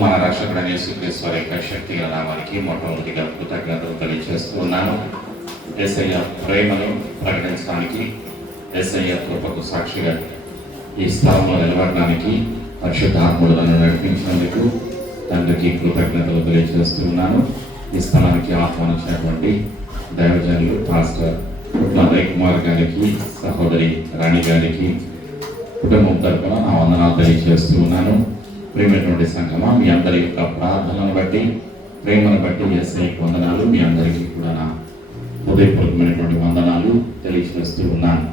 మన రక్షకుడైన యేసుక్రీస్తు వారి యొక్క శక్తి గల నామానికి మొట్టమొదటిగా కృతజ్ఞతలు తెలియజేస్తూ ఉన్నాను. యేసయ్య ప్రేమను ప్రకటించడానికి, యేసయ్య కృపకు సాక్షిగా ఈ స్థలంలో నిలబడడానికి పరిశుద్ధాత్ముడు నన్ను నడిపించినందుకు తండ్రికి కృతజ్ఞతలు తెలియజేస్తూ ఉన్నాను. ఈ స్థలానికి ఆహ్వానించినటువంటి దైవజనులు పాస్టర్ ఉదయ్ కుమార్ గారికి, సహోదరి రాణి గారికి కుటుంబం తరపున నా వందనాలు తెలియజేస్తూ ఉన్నాను. ప్రేమైనటువంటి సంఘమా, మీ అందరి యొక్క ప్రార్థనను బట్టి, ప్రేమను బట్టి యేసయ్యకు వందనాలు. మీ అందరికీ కూడా నా హృదయపూర్వకమైనటువంటి వందనాలు తెలియజేస్తూ ఉన్నాను.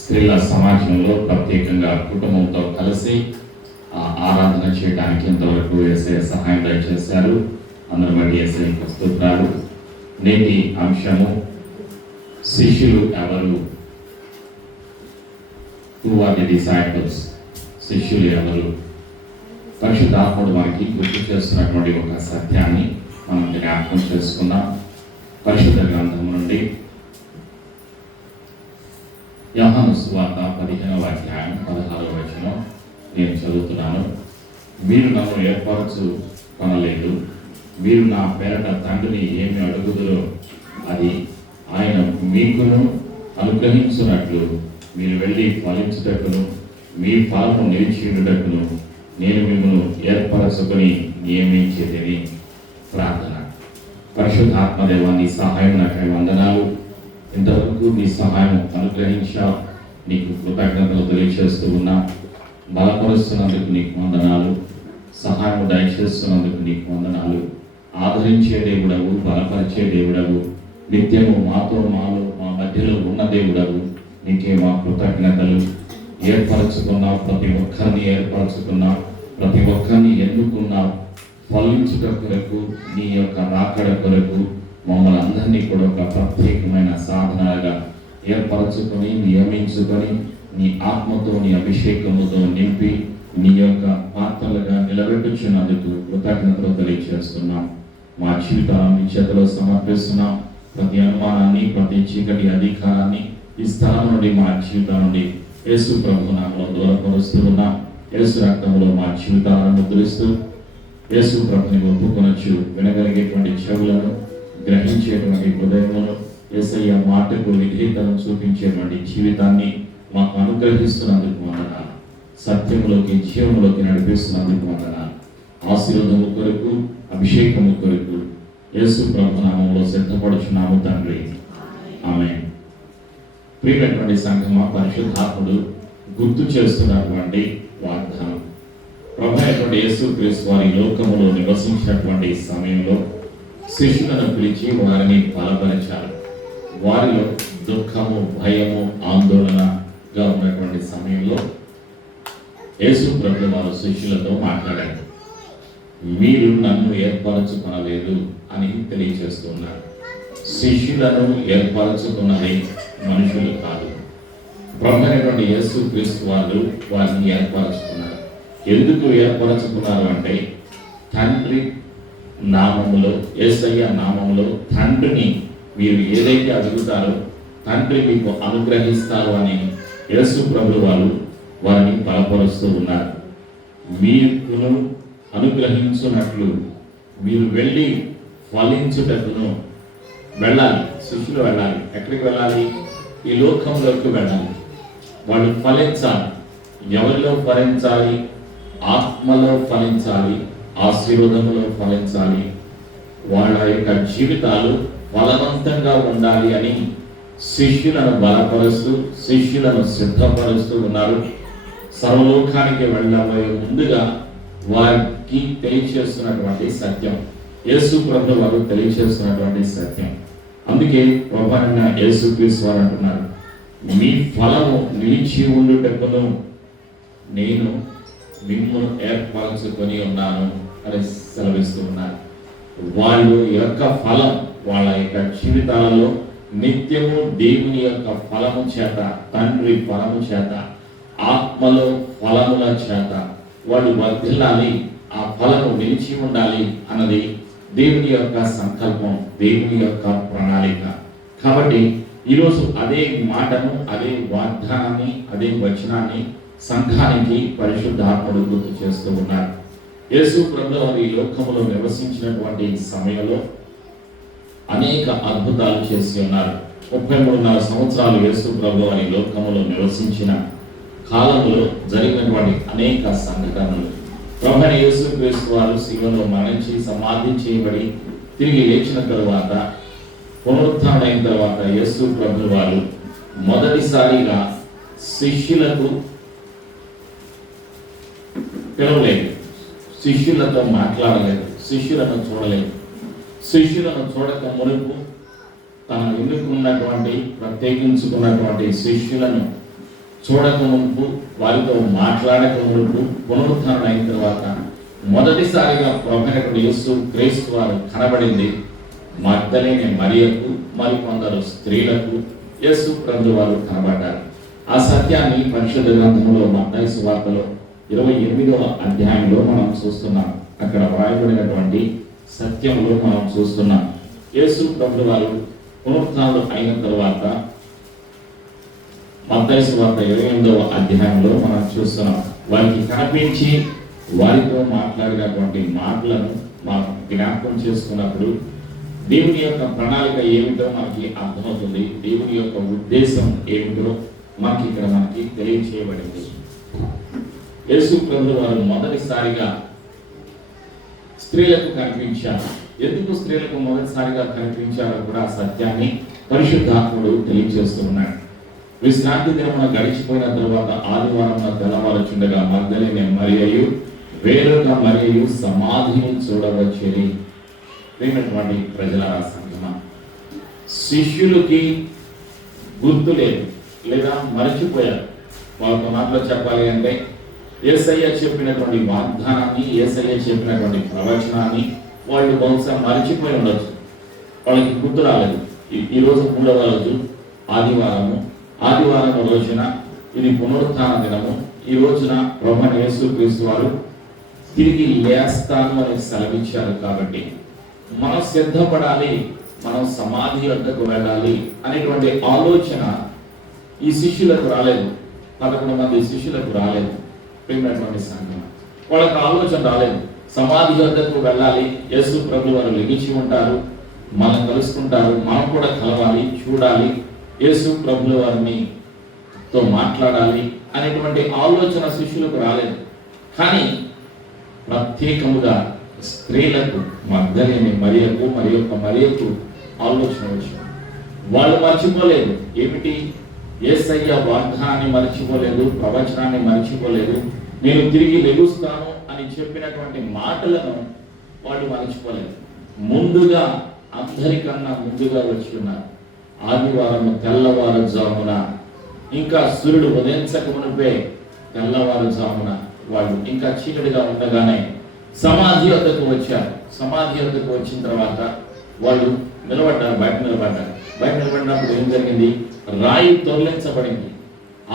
స్త్రీల సమాజంలో ప్రత్యేకంగా కుటుంబంతో కలిసి ఆరాధన చేయడానికి ఇంతవరకు యేసయ్య సహాయం దయచేశారు. అందరి బట్టి యేసయ్యకు స్తోత్రాలు. నేటి అంశము శిష్యులు ఎవరు? Who are the disciples? శిష్యులు ఎవరు? పరిశుద్ధాత్ముడు మనకి గుర్తు చేస్తున్నటువంటి ఒక సత్యాన్ని మనం జ్ఞాపకం చేసుకుందాం. పరిశుద్ధ గ్రంథం నుండి యోహాను సువార్త 15వ అధ్యాయం 16వ వచనం నేను చదువుతున్నాను. మీరు నన్ను ఏర్పరచుకొనలేదు, మీరు నా పేరట తండ్రిని ఏమి అడుగుదురో అది ఆయన మీకును అనుగ్రహించున్నట్లు మీరు వెళ్ళి ఫలించుటకును మీ ఫలము నిలిచియుటకును నేను మిమ్మల్ని ఏర్పరచుకొని నియమించేదని ప్రార్థన. పరిశుద్ధాత్మదేవా, నీ సహాయం నాకై వందనాలు. ఇంతవరకు నీ సహాయం అనుగ్రహించా, నీకు కృతజ్ఞతలు తెలియజేస్తూ ఉన్నా. బలపరుస్తున్నందుకు నీకు వందనాలు, సహాయం దయచేస్తున్నందుకు నీకు వందనాలు. ఆదరించే దేవుడవు, బలపరిచే దేవుడవు, నిత్యము మాతో మాలో మా మధ్యలో ఉన్న దేవుడవు, నీకే మా కృతజ్ఞతలు. ఏర్పరచుకున్నావు, ప్రతి ఒక్కరిని ఏర్పరచుకున్నావు, ప్రతి ఒక్కరిని ఎన్నుకున్నావు. ఫలించుట కొరకు, నీ యొక్క రాకడ కొరకు మమ్మల్ని అందరినీ కూడా ఒక ప్రత్యేకమైన సాధనగా ఏర్పరచుకొని, నియమించుకొని, నీ ఆత్మతో, నీ అభిషేకముతో నింపి నీ యొక్క పాత్రలుగా నిలబెట్టుచున్నందుకు కృతజ్ఞతలు తెలియజేస్తున్నాం. మా జీవితాలను నీ చేతిలో సమర్పిస్తున్నాం. ప్రతి అనుమానాన్ని, ప్రతి చీకటి అధికారాన్ని ఈ స్థలం నుండి, మా జీవితం నుండి యేసు ప్రభు నామములో దూరపరుస్తూ ఉన్నాం. యేసు రక్తములో మా జీవితాలను ముద్రిస్తూ యేసు ప్రభుని ఒప్పుకొనొచ్చు వినగలిగేటువంటి చెవులను, గ్రహించేటువంటి హృదయములను, యేసయ్య మాటకు విధేయతను చూపించేటువంటి జీవితాన్ని మాకు అనుగ్రహిస్తున్నందుకు వందనాలు. సత్యములోకి, జీవములోకి నడిపిస్తున్నందుకు వందనాలు. ఆశీర్వాదము కొరకు, అభిషేకము కొరకు యేసు ప్రభు నామములో సిద్ధపడుచున్నాము తండ్రి, ఆమేన్. ప్రియమైనటువంటి సంఘమా, పరిశుద్ధాత్ముడు గుర్తు చేస్తున్నటువంటి వాగ్దానం. ప్రభు అయినటువంటి యేసుక్రీస్తు వారి లోకములో నివసించినటువంటి సమయంలో శిష్యులను పిలిచి వారిని బలపరిచారు. వారిలో దుఃఖము, భయము, ఆందోళనగా ఉన్నటువంటి సమయంలో యేసు ప్రభు వారు శిష్యులతో మాట్లాడారు. మీరు నన్ను ఏర్పరచుకొనలేదు అని తెలియజేస్తున్నారు. శిష్యులను ఏర్పరచుకున్నది మనుషులు కాదు, ప్రభు అయినటువంటి యేసుక్రీస్తు వారు వారిని ఏర్పరచుకున్నారు. ఎందుకు ఏర్పరచుకున్నారు అంటే, తండ్రి నామములో, యేసయ్య నామములో తండ్రిని మీరు ఏదైతే అడుగుతారో తండ్రి మీకు అనుగ్రహిస్తారు అని యేసు ప్రభు వారు వారిని బలపరుస్తూ ఉన్నారు. మీకును అనుగ్రహించున్నట్లు మీరు వెళ్ళి ఫలించుటకును వెళ్ళాలి. శిష్యులు వెళ్ళాలి. ఎక్కడికి వెళ్ళాలి? ఈ లోకంలోకి వెళ్ళాలి. వాళ్ళు ఫలించాలి. ఎవరిలో ఫలించాలి? ఆత్మలో ఫలించాలి, ఆశీర్వాదములో ఫలించాలి. వాళ్ళ యొక్క జీవితాలు ఫలవంతంగా ఉండాలి అని శిష్యులను బలపరుస్తూ, శిష్యులను సిద్ధపరుస్తూ ఉన్నారు. సర్వలోకానికి వెళ్ళబోయే ముందుగా వారికి తెలియచేస్తున్నటువంటి సత్యం, యేసు ప్రభు వారు తెలియచేస్తున్నటువంటి సత్యం. అందుకే ప్రభు అయిన యేసుక్రీస్తు వారు అంటున్నారు, మీ ఫలము నిలిచి ఉండుటకును నేను మిమ్మల్ని ఏర్పరచుకొని ఉన్నాను అని సెలవిస్తూ ఉన్నారు. వాళ్ళు యొక్క ఫలం, వాళ్ళ యొక్క జీవితాలలో నిత్యము దేవుని యొక్క ఫలము చేత, తండ్రి ఫలము చేత, ఆత్మలో ఫలముల చేత వాళ్ళు వర్ధిల్లాలి, ఆ ఫలము నిలిచి ఉండాలి అన్నది దేవుని యొక్క సంకల్పం, దేవుని యొక్క ప్రణాళిక. కాబట్టి ఈరోజు అదే మాటను, అదే వాగ్దానాన్ని, అదే వచనాన్ని సంఘానికి పరిశుద్ధాత్ముడు గుర్తు చేస్తూ ఉన్నారు. యేసు ప్రభు వారు ఈ లోకములో నివసించినటువంటి సమయంలో అనేక అద్భుతాలు చేసి ఉన్నారు. 33.5 సంవత్సరాలు యేసు ప్రభు వారి లోకములో నివసించిన కాలంలో జరిగినటువంటి అనేక సంఘటనలు, ప్రభువైన యేసుక్రీస్తు వారు శిలువలో మరణించి సమాధి చేయబడి తిరిగి లేచిన తరువాత, పునరుత్థానమైన తర్వాత యేసు ప్రభు వారు మొదటిసారిగా శిష్యులకు పిలవలేదు, శిష్యులతో మాట్లాడలేదు, శిష్యులను చూడలేదు. శిష్యులను చూడక మునుపు తను ఎన్నుకున్నటువంటి ప్రత్యేకించుకున్నటువంటి శిష్యులను చూడక మునుపు, వారితో మాట్లాడక మునుపు, పునరుత్థానం అయిన తర్వాత మొదటిసారిగా ప్రభువైన యేసు క్రీస్తు వారు కనబడింది మగ్దలేని మరియకు, మరికొందరు స్త్రీలకు యేసు ప్రభు వారు కనబడ్డారు. ఆ సత్యాన్ని పరిశుద్ధ గ్రంథంలో మత్తయి సువార్తలో 28వ అధ్యాయంలో మనం చూస్తున్నాం. అక్కడ వ్రాయబడినటువంటి సత్యంలో మనం చూస్తున్నాం. యేసు ప్రభు వారు పునరుత్థానం అయిన తర్వాత మత్తయి సువార్త 28వ అధ్యాయంలో మనం చూస్తున్నాం. వారికి కనిపించి వారితో మాట్లాడినటువంటి మాటలను మనం జ్ఞాపకం చేసుకున్నప్పుడు దేవుని యొక్క ప్రణాళిక ఏమిటో మనకి అర్థమవుతుంది. దేవుని యొక్క ఉద్దేశం ఏమిటో మనకి తెలియచేయబడింది. యేసు ప్రభు వారు మొదటిసారిగా స్త్రీలకు కనిపించారు. ఎందుకు స్త్రీలకు మొదటిసారిగా కనిపించారో కూడా సత్యాన్ని పరిశుద్ధాత్ముడు తెలియజేస్తున్నాడు. విశ్రాంతి దినమున గడిచిపోయిన తరువాత ఆదివారం తెల్లవారుచుండగా మగ్దలేని మరియయు వేరొక మరియయు సమాధిని చూడవచ్చని. ప్రియమైనటువంటి ప్రజలారా, సంగమా, శిష్యులకి గుర్తు లేదు లేదా మరచిపోయారు. వాళ్ళ మాటలో చెప్పాలి అంటే యేసయ్య చెప్పినటువంటి వాగ్దానాన్ని, యేసయ్య చెప్పినటువంటి ప్రవచనాన్ని వాళ్ళు బహుశా మరచిపోయి ఉండొచ్చు. వాళ్ళకి గుర్తు రాలేదు. ఈరోజు 3వ రోజు ఆదివారం రోజున ఇది పునరుత్థాన దినము. ఈ రోజున ప్రభువైన యేసుక్రీస్తు వారు తిరిగి లేస్తాను అని సెలవిచ్చారు. కాబట్టి మనం సిద్ధపడాలి, మనం సమాధి వద్దకు వెళ్ళాలి అనేటువంటి ఆలోచన ఈ శిష్యులకు రాలేదు. 11 మంది శిష్యులకు రాలేదు. ప్రియమైనటువంటి సంఘం, వాళ్ళకి ఆలోచన రాలేదు. సమాధి వద్దకు వెళ్ళాలి, యేసు ప్రభు వారు లెగిచి ఉంటారు, మనం కలుసుకుంటారు, మనం కూడా కలవాలి, చూడాలి, యేసు ప్రభుల వారిని తో మాట్లాడాలి అనేటువంటి ఆలోచన శిష్యులకు రాలేదు. కానీ ప్రత్యేకముగా స్త్రీలకు, మగ్దలేని మరియకు, మరియకు ఆలోచన వచ్చింది. వాళ్ళు మర్చిపోలేదు. ఏమిటి? యేసయ్య వాగ్దానాన్ని మర్చిపోలేదు, ప్రవచనాన్ని మర్చిపోలేదు, నేను తిరిగి లెగుస్తాను అని చెప్పినటువంటి మాటలను వాళ్ళు మర్చిపోలేదు. ముందుగా, అందరికన్నా ముందుగా వచ్చి ఉన్నారు. ఆదివారం తెల్లవారుజామున, ఇంకా సూర్యుడు ఉదయించక మునిపే తెల్లవారుజామున వాళ్ళు ఇంకా చీకటిగా ఉండగానే సమాధి వద్దకు వచ్చారు. సమాధి వద్దకు వచ్చిన తర్వాత వాళ్ళు నిలబడ్డారు, బయట నిలబడినప్పుడు ఏం జరిగింది? రాయి తొలగించబడింది.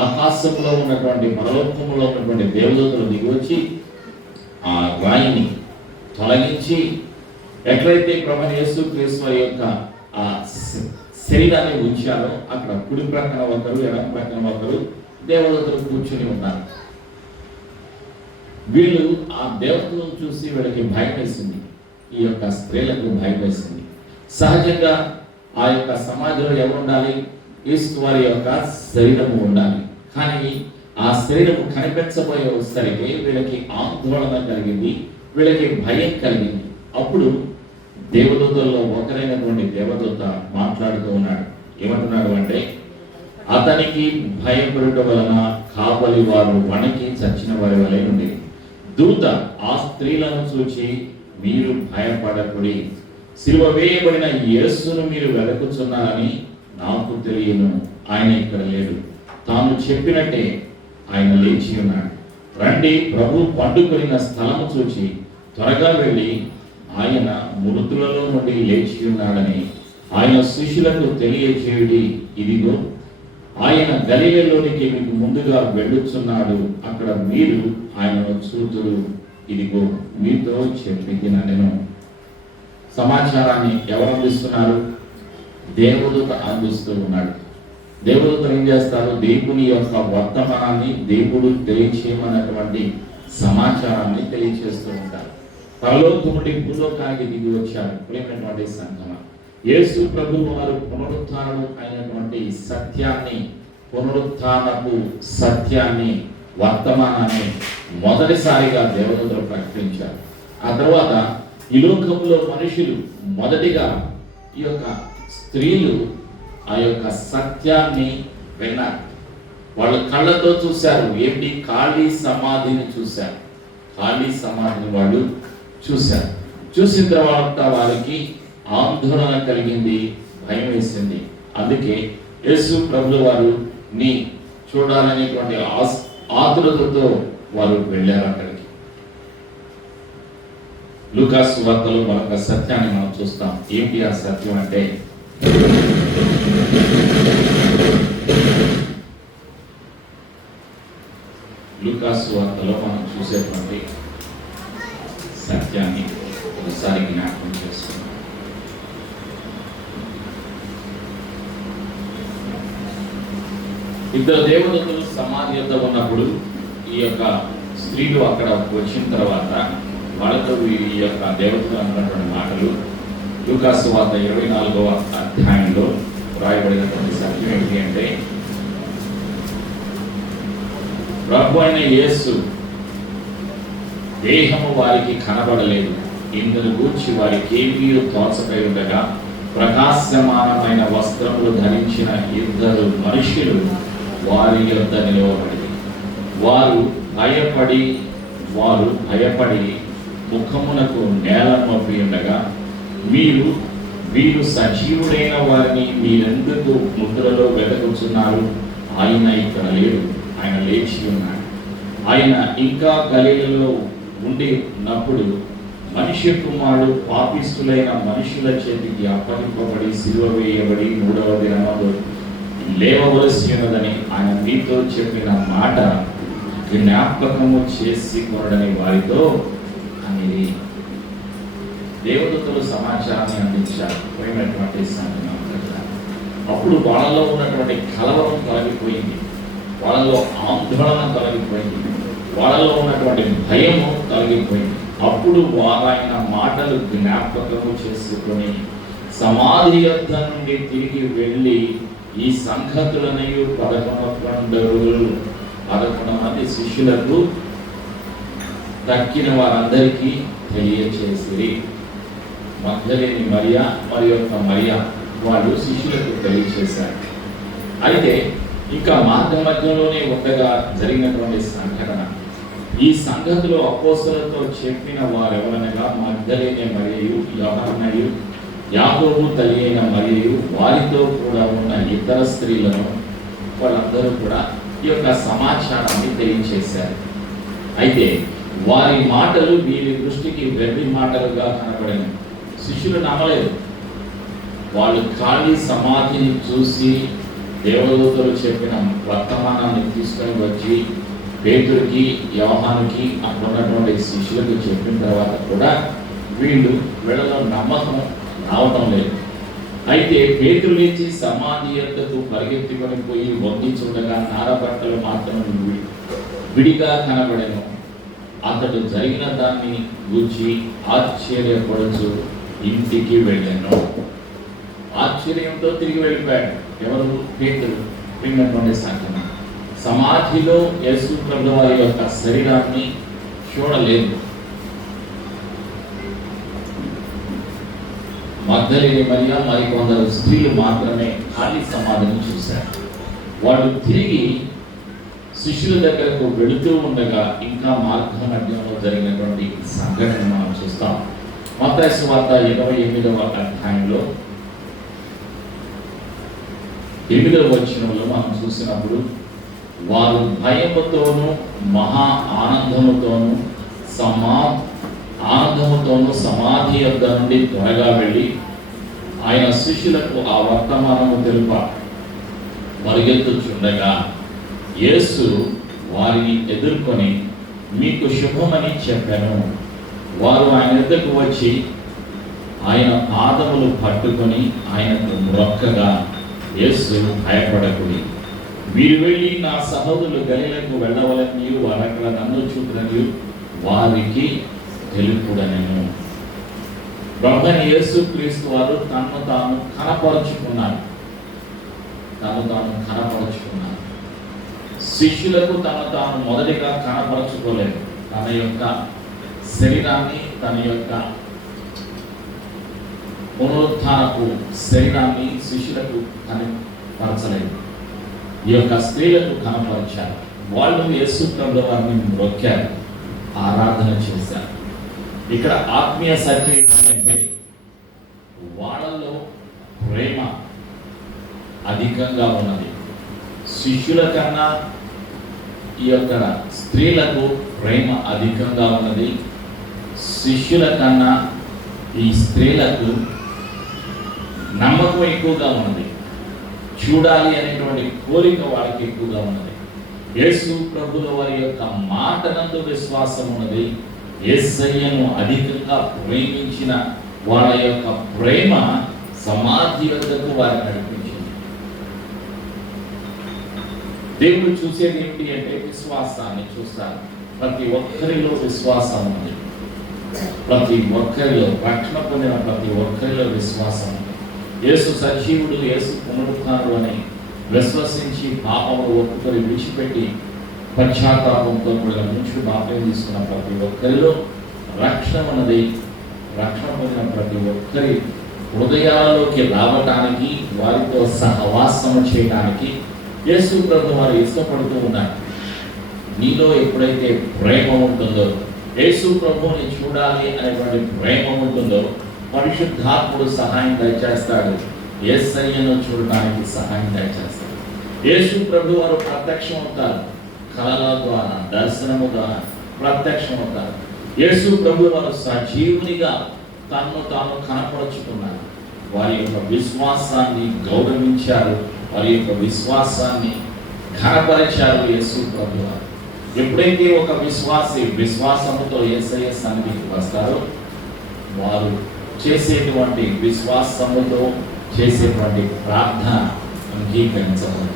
ఆకాశంలో ఉన్నటువంటి, పరలోకంలో ఉన్నటువంటి దేవదూతలు దిగి వచ్చి ఆ రాయిని తొలగించి, ఎట్లయితే ప్రభువైన యేసుక్రీస్తు వారి యొక్క ఆ శరీరాన్ని ఉంచారో అక్కడ కుడి ప్రక్కన ఒకరు, ఎడమ ప్రక్కన ఒకరు దేవదూతలు కూర్చుని ఉన్నారు. వీళ్ళు ఆ దేవతలను చూసి వీళ్ళకి భయం వేసింది. ఈ యొక్క స్త్రీలకు భయం వేసింది. సహజంగా ఆ యొక్క సమాధిలో ఎవరు ఉండాలి? యేసు వారి యొక్క శరీరము ఉండాలి. కానీ ఆ శరీరము కనిపించబోయేసరికి వీళ్ళకి ఆందోళన కలిగింది, వీళ్ళకి భయం కలిగింది. అప్పుడు దేవదూతల్లో ఒకరైనటువంటి దేవదూత మాట్లాడుతూ ఉన్నాడు. ఏమంటున్నాడు అంటే, అతనికి భయపడుట వలన కావలి వారు వణికి చచ్చిన వారి వలె ఉంది. దూత ఆ స్త్రీలను చూచి, మీరు భయపడకుడి, సిలువ వేయబడిన యేసును మీరు వెతుకుచున్నారని నాకు తెలియను. ఆయన ఇక్కడ లేడు, తాను చెప్పినట్టే ఆయన లేచి ఉన్నాడు. రండి, ప్రభు పండుకొనిన స్థలము చూచి త్వరగా వెళ్ళి ఆయన మృతులలో నుండి లేచి ఉన్నాడని ఆయన శిష్యులకు తెలియచేయుడి. ఇదిగో ఆయన గలిలయలోనికి మీకు ముందుగా వెళ్ళుచున్నాడు, అక్కడ మీరు ఆయనను చూతురు. ఇదిగో మీతో చెప్పిన నేను. సమాచారాన్ని ఎవరు అందిస్తున్నారు? దేవదూత అందిస్తూ ఉన్నాడు. దేవదూతలు ఏం చేస్తారు? దేవుని యొక్క వర్తమానాన్ని దేవుడు తెలియచేయమన్నటువంటి సమాచారాన్ని తెలియజేస్తూ ఉంటారు. పరలోకం నుండి భూలోకానికి దిగి వచ్చారు ప్రియమైనటువంటి సంఘం. యేసు ప్రభువు వారు పునరుత్థానం అయినటువంటి సత్యాన్ని, పునరుత్థానపు సత్యాన్ని, వర్తమానాన్ని మొదటిసారిగా దేవదూతలు ప్రకటించారు. ఆ తర్వాత ఈ లోకంలో మనుషులు మొదటిగా ఈ యొక్క స్త్రీలు ఆ యొక్క సత్యాన్ని విన్నారు. వాళ్ళు కళ్ళతో చూశారు. ఏంటి? ఖాళీ సమాధిని చూశారు. ఖాళీ సమాధిని వాళ్ళు చూశారు. చూసిన తర్వాత వారికి ఆందోళన కలిగింది, భయం వేసింది. అందుకే యేసు ప్రభువు వారు నీ చూడాలనేటువంటి ఆతురతతో వారు వెళ్ళారు అక్కడికి. లూకాసు వార్తలో మరొక సత్యాన్ని మనం చూస్తాం. ఏంటి ఆ సత్యం అంటే, లూకాసు వార్తలో మనం చూసేటువంటి సత్యాన్ని ఒకసారి జ్ఞాపకం చేసుకున్నాం. ఇద్దరు దేవదూతలు సమాధి యొద్ద ఉన్నప్పుడు ఈ యొక్క స్త్రీలు అక్కడ వచ్చిన తర్వాత వాళ్ళతో ఈ యొక్క దేవతలు అన్నటువంటి మాటలు లూకాసు వార్త 24వ అధ్యాయంలో రాయబడినటువంటి సత్యం ఏంటి అంటే, ప్రభు అయిన యేసు దేహము వారికి కనబడలేదు, ఇందును గూర్చి వారికి ఏమీ తోచకై ఉండగా ప్రకాశమానమైన వస్త్రములు ధరించిన ఇద్దరు మనుషులు వారి యొద్ద నిలవబడి వారు భయపడి ముఖమునకు నేల మోపి ఉండగా, వీరు సజీవుడైన వారిని మీరెందుకు ముద్రలో వెతకుచున్నారు? ఆయన ఇక్కడ లేడు, ఆయన లేచి ఉన్నాడు. ఆయన ఇంకా గలీలలో ఉండి ఉన్నప్పుడు మనిషి కుమారుడు పాపిష్టులైన మనుషుల చేతికి అప్పగింపబడి సిలువ వేయబడి 3వ దినమున లేవవలసి ఉన్నదని ఆయన మీతో చెప్పిన మాట జ్ఞాపకము చేసి కొనడని వారితో అనేది. దేవదూతలు సమాచారాన్ని అందించారు పోయినటువంటి సంఘటన. అప్పుడు వాళ్ళలో ఉన్నటువంటి కలవరం తొలగిపోయింది, వాళ్ళలో ఆందోళన తొలగిపోయింది, వాళ్ళలో ఉన్నటువంటి భయము తొలగిపోయింది. అప్పుడు వారైన మాటలు జ్ఞాపకము చేసుకొని సమాధి యొద్ద నుండి తిరిగి వెళ్ళి ఈ సంగతులను 11 మంది శిష్యులకు దక్కిన వారందరికీ తెలియచేసిరి. మగ్దలేని మరియా మరి యొక్క మరియా వాళ్ళు శిష్యులకు తెలియచేశారు. అయితే ఇంకా మార్గ మధ్యలోనే ఉండగా జరిగినటువంటి సంఘటన. ఈ సంగతిలో అపోస్తలులతో చెప్పిన వారెవరనగా మగ్దలేని మరియయు, యోహానయు, యాకోబు తల్లి అయిన మరియయు, వారితో కూడా ఉన్న ఇతర స్త్రీలను, వాళ్ళందరూ కూడా ఈ యొక్క సమాచారాన్ని తెలియచేశారు. అయితే వారి మాటలు వీరి దృష్టికి వెర్రి మాటలుగా కనబడినాయి. శిష్యులు నమ్మలేదు. వాళ్ళు ఖాళీ సమాధిని చూసి దేవదూతలు చెప్పిన వర్తమానాన్ని తీసుకొని వచ్చి పేతురుకి, యోహానుకి, అక్కడ ఉన్నటువంటి శిష్యులకు చెప్పిన తర్వాత కూడా వీళ్ళలో నమ్మకం రావటం లేదు. అయితే పేతురు లేచి సమాధి యొద్దకు పరిగెత్తుకొని పోయి వంగి చూడగా నారబట్టలు మాత్రం విడిగా కనబడెను. అతడు జరిగిన దాన్ని గూర్చి ఆశ్చర్యపడుచు ఇంటికి వెళ్ళాను. ఆశ్చర్యంతో తిరిగి వెళ్ళిపోయాడు. ఎవరు? పేతురు. విన్నటువంటి సంఘటన. సమాధిలో యేసు ప్రభువు వారి యొక్క శరీరాన్ని చూడలేదు. మగ్దలేని మరియా మరి కొందరు స్త్రీలు మాత్రమే ఖాళీ సమాధిని చూశారు. వాళ్ళు తిరిగి శిష్యుల దగ్గరకు వెళుతూ ఉండగా ఇంకా మార్గ మధ్యంలో జరిగినటువంటి సంఘటన మనం చూస్తాం. మత్తయి సువార్త 28వ అధ్యాయంలో 8వ వచనంలో మనం చూసినప్పుడు వారు భయముతోనూ మహా ఆనందముతోనూ సమాధి యొద్ద నుండి త్వరగా వెళ్ళి ఆయన శిష్యులకు ఆ వర్తమానము తెలుప పరిగెత్తుచుండగా యేసు వారిని ఎదుర్కొని మీకు శుభమని చెప్పాను. వారు ఆయన ఎద్దకు వచ్చి ఆయన పాదములు పట్టుకొని ఆయనకు మ్రొక్కగా, యేసు భయపడకుడి, మీరు వెళ్ళి నా సహోదరులు గలిలకు వెళ్ళవలని వారక్కడ నన్ను చూపునని వారికి తెలుపుడనెను. ప్రభువైన యేసుక్రీస్తు వారు తనను తాను కనపరుచుకున్నారు. శిష్యులకు తను తాను మొదటిగా కనపరచుకోలేదు. తన యొక్క శరీరాన్ని, తన యొక్క పునరుత్థానపు శరీరాన్ని శిష్యులకు కనపరచలేదు. ఈ యొక్క స్త్రీలకు కనపరిచారు. వాళ్ళు యేసు ప్రభువు వారిని మొక్కారు, ఆరాధన చేశారు. ఇక్కడ ఆత్మీయ సత్యం ఏంటంటే వాళ్ళలో ప్రేమ అధికంగా ఉన్నది. శిష్యుల కన్నా ఈ యొక్క స్త్రీలకు ప్రేమ అధికంగా ఉన్నది. శిష్యుల కన్నా ఈ స్త్రీలకు నమ్మకం ఎక్కువగా ఉన్నది. చూడాలి అనేటువంటి కోరిక వాళ్ళకి ఎక్కువగా ఉన్నది. యేసు ప్రభుల వారి యొక్క మాటనందు విశ్వాసం ఉన్నది. యేసయ్యను అధికంగా ప్రేమించిన వాళ్ళ యొక్క ప్రేమ సమాధి వద్దకు వారిని నడిపించింది. దేవుడు చూసేది ఏమిటి అంటే విశ్వాసాన్ని చూస్తారు. ప్రతి ఒక్కరిలో విశ్వాసం ఉంది. ప్రతి ఒక్కరిలో రక్షణ పొందిన ప్రతి ఒక్కరిలో విశ్వాసం ఉంది. యేసు సజీవుడు, యేసు పునరుత్థానుడు అని విశ్వసించి పాపములు ఒక్కొక్కరి విడిచిపెట్టి పశ్చాత్తాపంతో కూడా ముంచుకు బాప్యం తీసుకున్న ప్రతి ఒక్కరిలో రక్షణ ఉన్నది. రక్షణ పొందిన ప్రతి ఒక్కరి హృదయాలలోకి రావటానికి, వారితో సహవాసం చేయడానికి యేసు ప్రభు వారు ఇష్టపడుతూ ఉన్నారు. నీలో ఎప్పుడైతే ప్రేమ ఉంటుందో, యేసు ప్రభువుని చూడాలి అనేటువంటి ప్రేమ ఉంటుందో, పరిశుద్ధాత్ముడు సహాయం దయచేస్తాడు. యేసయ్యను చూడడానికి సహాయం దయచేస్తాడు. యేసు ప్రభు వారు ప్రత్యక్షం అవుతారు. కళల ద్వారా, దర్శనము ద్వారా ప్రత్యక్షం అవుతారు. యేసు ప్రభు వారు సజీవునిగా తనను తాను కనపరుచుకున్నారు. వారి యొక్క విశ్వాసాన్ని గౌరవించారు. వారి యొక్క విశ్వాసాన్ని ఘనపరిచారు యేసు ప్రభు వారు. ఎప్పుడైతే ఒక విశ్వాసి విశ్వాసముతో యేసయ్య సన్నిధికి వస్తారో, వారు చేసేటువంటి విశ్వాసముతో చేసేటువంటి ప్రార్థన అంగీకరించబడుతుంది.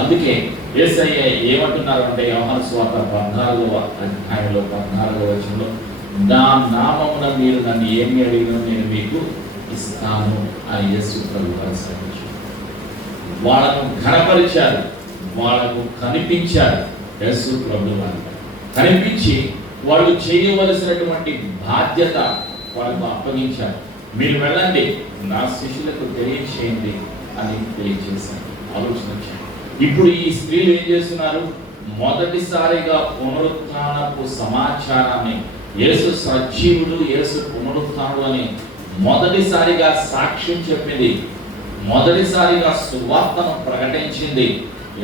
అందుకే యేసయ్య ఏమంటున్నారు అంటే యోహాను సువార్త 14వ అధ్యాయంలో 14వ వచనంలో, నా నామమున మీరు నన్ను ఏమి అడిగినా నేను మీకు ఇస్తాను అని యేసు ప్రభువు ప్రకటించారు. వాళ్ళను ఘనపరిచారు, వాళ్ళకు కనిపించారు. యేసు ప్రభువు వారు కనిపించి వాళ్ళు చేయవలసినటువంటి బాధ్యత వాళ్ళకు అప్పగించారు. మీరు వెళ్ళండి, నా శిష్యులకు తెలియచేయండి అని తెలియజేశారు. ఆలోచించారు. ఇప్పుడు ఈ స్త్రీలు ఏం చేస్తున్నారు? మొదటిసారిగా పునరుత్థానపు సమాచారాన్ని, యేసు సజీవుడు, యేసు పునరుత్థానుడు అని మొదటిసారిగా సాక్ష్యం చెప్పింది, మొదటిసారిగా సువార్తను ప్రకటించింది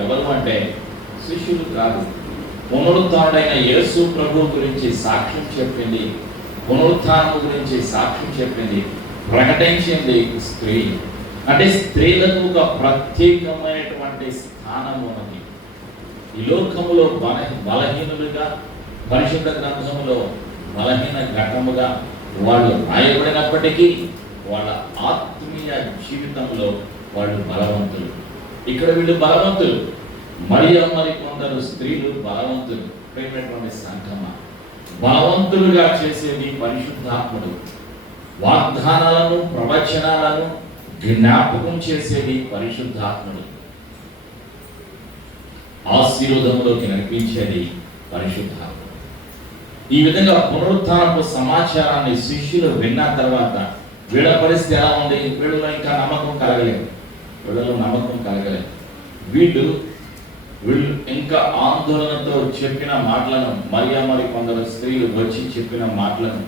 ఎవరు అంటే శిష్యులు కాదు. పునరుత్థానుడైన యేసు ప్రభు గురించి సాక్ష్యం చెప్పింది, పునరుత్థానం గురించి సాక్ష్యం చెప్పింది, ప్రకటించింది స్త్రీ. అంటే స్త్రీలకు ఒక ప్రత్యేకమైనటువంటి స్థానం ఉన్నది. ఈ లోకములో బలహీనులుగా, పరిశుద్ధ గ్రంథములో బలహీన ఘటముగా వాళ్ళు రాయబడినప్పటికీ వాళ్ళ ఆత్మీయ జీవితంలో వాళ్ళు బలవంతులు. ఇక్కడ వీళ్ళు బలవంతులు. మరి కొందరు స్త్రీలు బలవంతులు. ప్రేమైనటువంటి సంఘమ, బలవంతులుగా చేసేది పరిశుద్ధాత్ముడు. వాగ్దానాలను, ప్రవచనాలను జ్ఞాపకం చేసేది పరిశుద్ధాత్ముడు. ఆశీర్వాదంలోకి నడిపించేది పరిశుద్ధాత్ముడు. ఈ విధంగా పునరుత్థానపు సమాచారాన్ని శిష్యులు విన్న తర్వాత వీళ్ళ పరిస్థితి ఎలా ఉంది? వీళ్ళలో ఇంకా నమ్మకం కలగలేదు. వీళ్ళు ఇంకా ఆందోళనతో చెప్పిన మాటలను, మరి కొందరు స్త్రీలు వచ్చి చెప్పిన మాటలను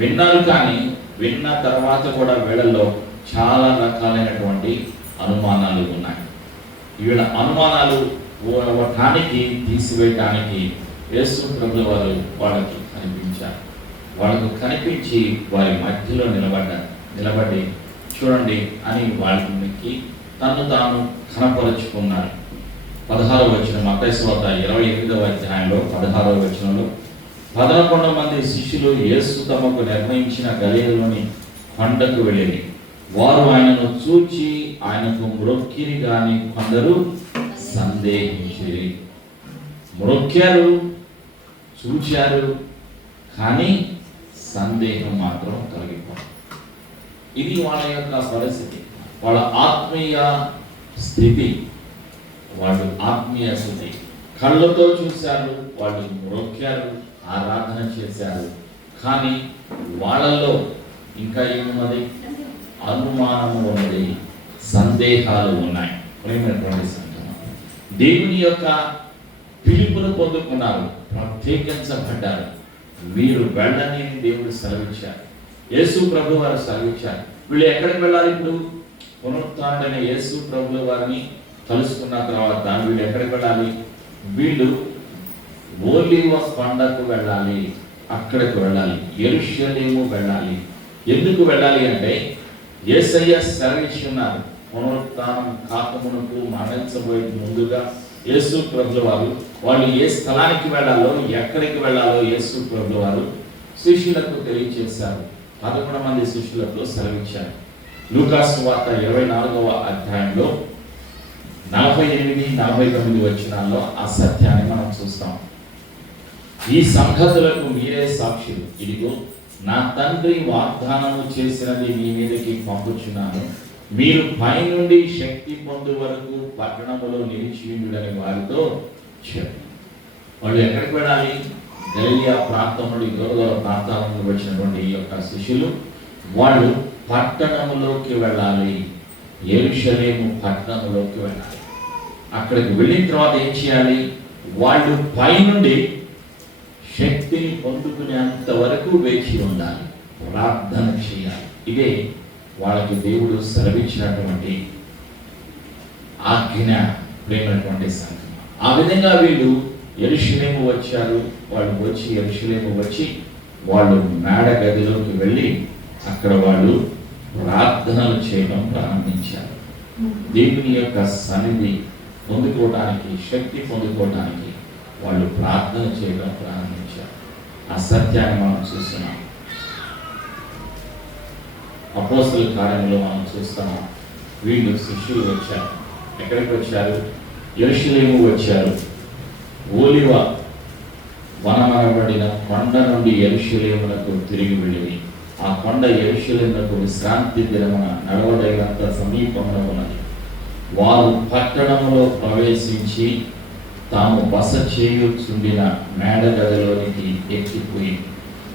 విన్నారు. కానీ విన్న తర్వాత కూడా వీళ్ళలో చాలా రకాలైనటువంటి అనుమానాలు ఉన్నాయి. వీళ్ళ అనుమానాలు తీసివేయటానికి యేసు ప్రభువు వారు వాళ్ళకి కనిపించారు. వాళ్ళకు కనిపించి వారి మధ్యలో నిలబడి చూడండి అని వాళ్ళకి తను తాను కనపరుచుకున్నారు. 16వ వచనం, మత్తయి సువార్త 28వ అధ్యాయంలో 16వ వచనంలో, 11 మంది శిష్యులు యేసు తమకు నిర్ణయించిన గలిలయలోని కొండకు వెళ్ళేది. వారు ఆయనను చూచి ఆయనకు మ్రొక్కిరి గాని కొందరు సందేహించిరి. మ్రొక్కారు, చూచారు, కానీ సందేహం మాత్రం కలిగిపోతుంది. ఇది వాళ్ళ యొక్క పరిస్థితి, వాళ్ళ ఆత్మీయ స్థితి, వాళ్ళు ఆత్మీయ స్థితి. కళ్ళతో చూశారు, వాళ్ళు మొక్కారు, ఆరాధన చేశారు, కానీ వాళ్ళలో ఇంకా ఏమున్నది? అనుమానము ఉన్నది, సందేహాలు ఉన్నాయి. ప్రేమైనటువంటి సంఘం, దేవుని యొక్క పిలుపును పొందుకున్నారు, ప్రత్యేకించబడ్డారు. వీరు వెళ్ళని దేవుడు సెలవిచ్చారు, యేసు ప్రభు వారు సెలవిచ్చారు. వీళ్ళు ఎక్కడికి వెళ్ళాలి? ఇప్పుడు పునరుత్థానుడైన యేసు ప్రభు వారిని కలుసుకున్న తర్వాత వీళ్ళు ఎక్కడికి వెళ్ళాలి? వీళ్ళు ఒలీవ కొండకు వెళ్ళాలి, అక్కడికి వెళ్ళాలి, యెరూషలేము వెళ్ళాలి. ఎందుకు వెళ్ళాలి అంటే యేసయ్య సెలవిచ్చున్నారు, పునరుత్థానం కాకమునకు మరణించబోయే ముందుగా యేసు ప్రభుల వారు వాళ్ళు ఏ స్థలానికి వెళ్ళాలో, ఎక్కడికి వెళ్ళాలో యేసు ప్రభుల వారు శిష్యులకు తెలియజేశారు. 11 మంది శిష్యులకు సెలవిచ్చారు. లూకా సువార్త 24వ అధ్యాయంలో 48-49 వచనాల్లో ఆ సత్యాన్ని మనం చూస్తాం. ఈ సంగతులకు మీరే సాక్షులు. ఇదిగో నా తండ్రి వాగ్దానము చేసినది మీ మీదకి పంపుచున్నాను. మీరు పైనుండి శక్తి పొందు వరకు పట్టణములో నిలిచియుండుడని వారితో చెప్పారు. వాళ్ళు ఎక్కడికి వెళ్ళాలి? గలిలయ ప్రాంతం నుండి దూర ప్రాంతాల నుండి వచ్చినటువంటి ఈ యొక్క శిష్యులు వాళ్ళు పట్టణములోకి వెళ్ళాలి, యెరూషలేము పట్టణములోకి వెళ్ళాలి. అక్కడికి వెళ్ళిన తర్వాత ఏం చేయాలి? వాళ్ళు పైనుండి శక్తిని పొందుకునేంత వరకు వేచి ఉండాలి, ప్రార్థన చేయాలి. ఇదే వాళ్ళకి దేవుడు సెలవిచ్చినటువంటి ఆజ్ఞ. ప్రేమైనటువంటి సంఘం, ఆ విధంగా వీళ్ళు యెరూషలేము వచ్చారు. వాళ్ళు వచ్చి యెరూషలేము వచ్చి వాళ్ళు మేడ గదిలోకి వెళ్ళి అక్కడ వాళ్ళు ప్రార్థనలు చేయడం ప్రారంభించారు. దేవుని యొక్క సన్నిధి పొందుకోవడానికి, శక్తి పొందుకోవడానికి వాళ్ళు ప్రార్థన చేయడం ప్రారంభించారు. ఆ సత్యాన్ని మనం చూస్తున్నాం. అపోస్తలుల కార్యంలో మనం చూస్తున్నాం. వీళ్ళు శిష్యులు వచ్చారు. ఎక్కడికి వచ్చారు? యెరూషలేము వచ్చారు. ఒలీవ వనమనబడిన కొండ నుండి యెరూషలేమునకు తిరిగి వెళ్ళి, ఆ కొండ యెరూషలేమునకు విశ్రాంతి దినమున నడవదగినంత సమీపంలో ఉన్నది. వారు పట్టణంలో ప్రవేశించి తాము బస చేయుచుండిన మేడ గదిలోనికి ఎక్కిపోయి,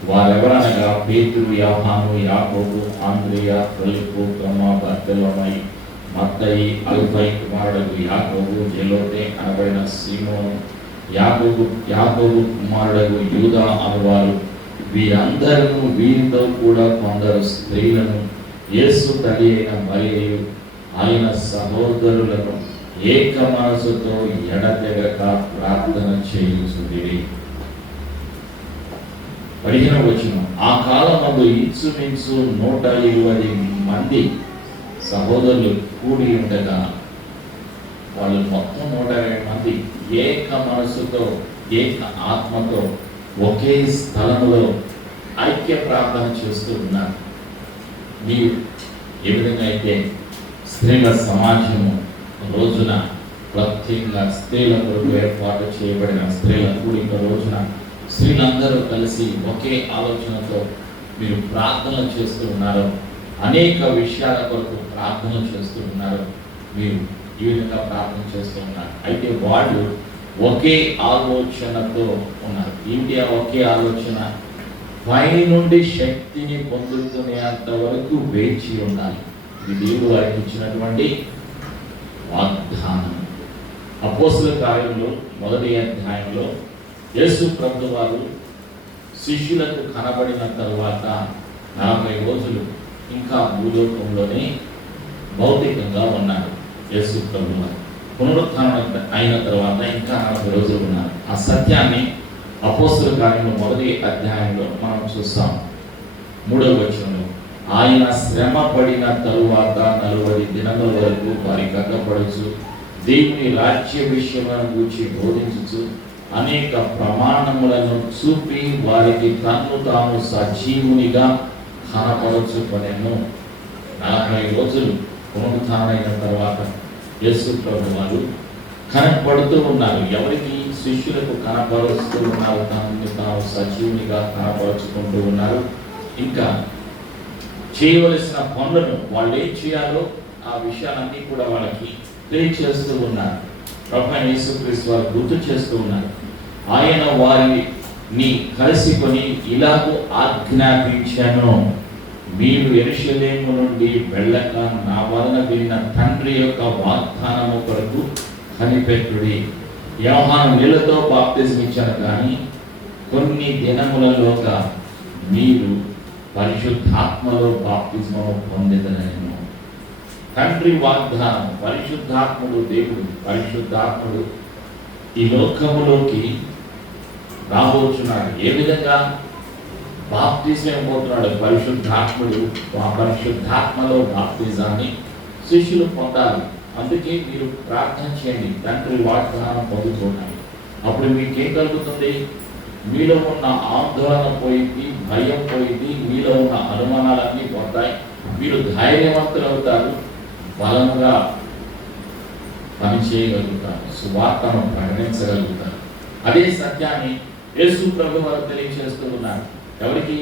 వారెవరనగా పేతురు, యోహాను, యాకోబు, ఆంద్రేయ, ఫిలిప్పు, తోమా, బర్తలోమై, మత్తయి, అల్ఫై కుమారుడు యాకోబు, జెలోతే అనబడిన సీమోను, యాకోబు కుమారుడు యూదా అనువారు, వీరందరూ వీరితో కూడా కొందరు స్త్రీలను, యేసు తల్లి అయిన మరియయు ఆయన సహోదరులను ఏక మనసుతో ఎడతెగక ప్రార్థన చేయుచుండిరి. 15వ వచనం, ఆ కాలమందు ఇంచుమించు 120 మంది సహోదరులు కూడి ఉండగా, వాళ్ళు మొత్తం 120 మంది ఏక మనసుతో, ఏక ఆత్మతో ఒకే స్థలంలో ఐక్య ప్రార్థన చేస్తూ ఉన్నారు. మీరు ఏ విధంగా అయితే స్త్రీల సమాజము రోజున ప్రత్యేకంగా స్త్రీల కొరకు ఏర్పాటు చేయబడిన స్త్రీల కూడిక రోజున స్త్రీలందరూ కలిసి ఒకే ఆలోచనతో మీరు ప్రార్థనలు చేస్తూ ఉన్నారు, అనేక విషయాల కొరకు ప్రార్థనలు చేస్తూ ఉన్నారు, మీరు ఈ విధంగా ప్రార్థన చేస్తూ ఉన్నారు. అయితే వాళ్ళు ఒకే ఆలోచనతో ఉన్నారు. ఏంటి ఆ ఒకే ఆలోచన? పై నుండి శక్తిని పొందుకునేంత వరకు వేచి ఉండాలి. ఇది దేవుడు వారికి ఇచ్చినటువంటి వాగ్దానం. అపోస్తలుల కార్యంలో 1వ అధ్యాయంలో యేసు ప్రభు వారు శిష్యులకు కనబడిన తరువాత 40 రోజులు ఇంకా భూలోకంలోనే భౌతికంగా ఉన్నారు. యేసు ప్రభు వారు పునరుత్థానం అయిన తర్వాత ఇంకా 40 రోజులు ఉన్నారు. ఆ సత్యాన్ని అపోస్తలుల కార్యంలో 1వ అధ్యాయంలో మనం చూస్తాం. 3వ వచనంలో, ఆయన శ్రమ పడిన తరువాత 40 దినముల వరకు వారి గగ్గపడుచు దేవుని రాజ్య విషయములను గూర్చి బోధించుచు అనేక ప్రమాణములను చూపి వారికి తన్ను తాను సజీవునిగా కనపరచుకొనెను. 40 రోజులు పునరుత్థానమైన తర్వాత యేసు ప్రభు వారు కనపడుతూ ఉన్నారు. ఎవరికి? శిష్యులకు కనపరుస్తూ ఉన్నారు, తనని తాను సజీవునిగా కనపరుచుకుంటూ ఉన్నారు. ఇంకా చేయవలసిన పనులను వాళ్ళు ఏం చేయాలో ఆ విషయాలన్నీ కూడా వాళ్ళకి తెలియచేస్తూ ఉన్నారు. ప్రభువైన యేసుక్రీస్తు వారు గుర్తు చేస్తూ ఉన్నారు. ఆయన వారిని కలిసికొని ఇలాగూ ఆజ్ఞాపించాను, మీరు యెరూషలేము నుండి వెళ్ళక నా వలన విన్న తండ్రి యొక్క వాగ్దానము కొరకు కనిపెట్టుడి. యోహాను నీళ్లతో బాప్తిజం ఇచ్చారు, కానీ కొన్ని దినములలోగా మీరు పరిశుద్ధాత్మలో బాప్తిజము పొందెదరని. తండ్రి వాగ్దానం, పరిశుద్ధాత్ముడు దేవుడు, పరిశుద్ధాత్ముడు ఈ లోకములోకి రాబోతున్నాడు. ఏ విధంగా బాప్తిజం ఇవ్వబోతున్నాడు? పరిశుద్ధాత్ముడు ఆ పరిశుద్ధాత్మలో బాప్తిజాన్ని శిష్యులు పొందాలి. అందుకే మీరు ప్రార్థన చేయండి, తండ్రి వాగ్దానం పొందుకోండి. అప్పుడు మీకేం కలుగుతుంది? మీలో ఉన్న ఆందోళన పోయింది, భయం పోయింది, మీలో ఉన్న అనుమానాలన్నీ పోతాయి. మీరు ధైర్యవంతులు అవుతారు, బలంగా పనిచేయగలుగుతారు, సువార్తను ప్రకటించగలుగుతారు. అదే సత్యాన్ని యేసు ప్రభు వారు తెలియజేస్తూ ఉన్నారు. ఎవరికి?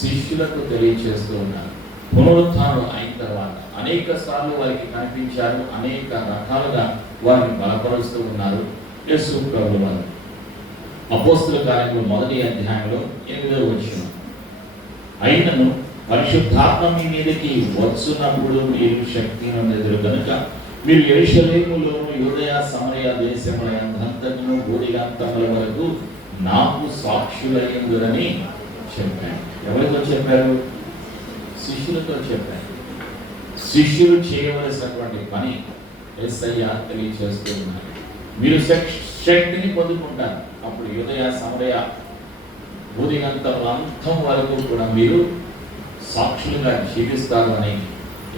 శిష్యులకు తెలియజేస్తూ ఉన్నారు. పునరుత్థానం అయిన తర్వాత అనేక సార్లు వారికి కనిపించారు, అనేక రకాలుగా వారిని బలపరుస్తూ ఉన్నారు యేసు ప్రభు వారు. అపోస్తలుల కార్యములు 1వ అధ్యాయంలో 8వ వచనం, అయినను పరిశుద్ధాత్మ మీ మీదకి వచ్చున్నప్పుడు మీరు శక్తిని పొందెదరు గనుక మీరు యెరూషలేములోను యూదయ సమరయ దేశముల అంతటను భూదిగంతముల వరకు నాకు సాక్షులయ్యుందురని చెప్పారు. ఎవరితో చెప్పారు? శిష్యులతో చెప్పారు. శిష్యులు చేయవలసినటువంటి పని యేసయ్య తెలియజేస్తూ ఉన్నారు. మీరు శక్తిని పొందుకుంటారు, అప్పుడు యూదయ సమరయ భూదిగంతముల అంతం వరకు కూడా మీరు సాక్షులుగా జీవిస్తారు అని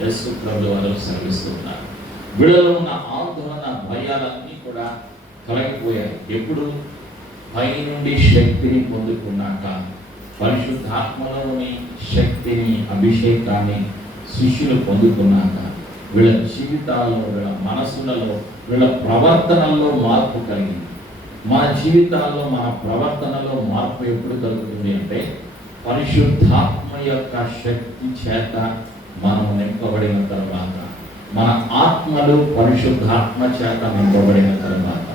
యేసు ప్రభువు వారు సెలవిస్తూ ఉన్నారు. విడుదల ఉన్న ఆందోళన, భయాలన్నీ కూడా తొలగిపోయాయి. ఎప్పుడు? పై నుండి శక్తిని పొందుకున్నాక, పరిశుద్ధాత్మలోని శక్తిని, అభిషేకాన్ని శిష్యులు పొందుకున్నాక వీళ్ళ జీవితాల్లో, వీళ్ళ మనసులలో, వీళ్ళ ప్రవర్తనలో మార్పు కలిగింది. మన జీవితాల్లో, మన ప్రవర్తనలో మార్పు ఎప్పుడు కలుగుతుంది అంటే పరిశుద్ధాత్మ యొక్క శక్తి చేత మనం నింపబడిన తర్వాత, మన ఆత్మలు పరిశుద్ధాత్మ చేత నింపబడిన తర్వాత,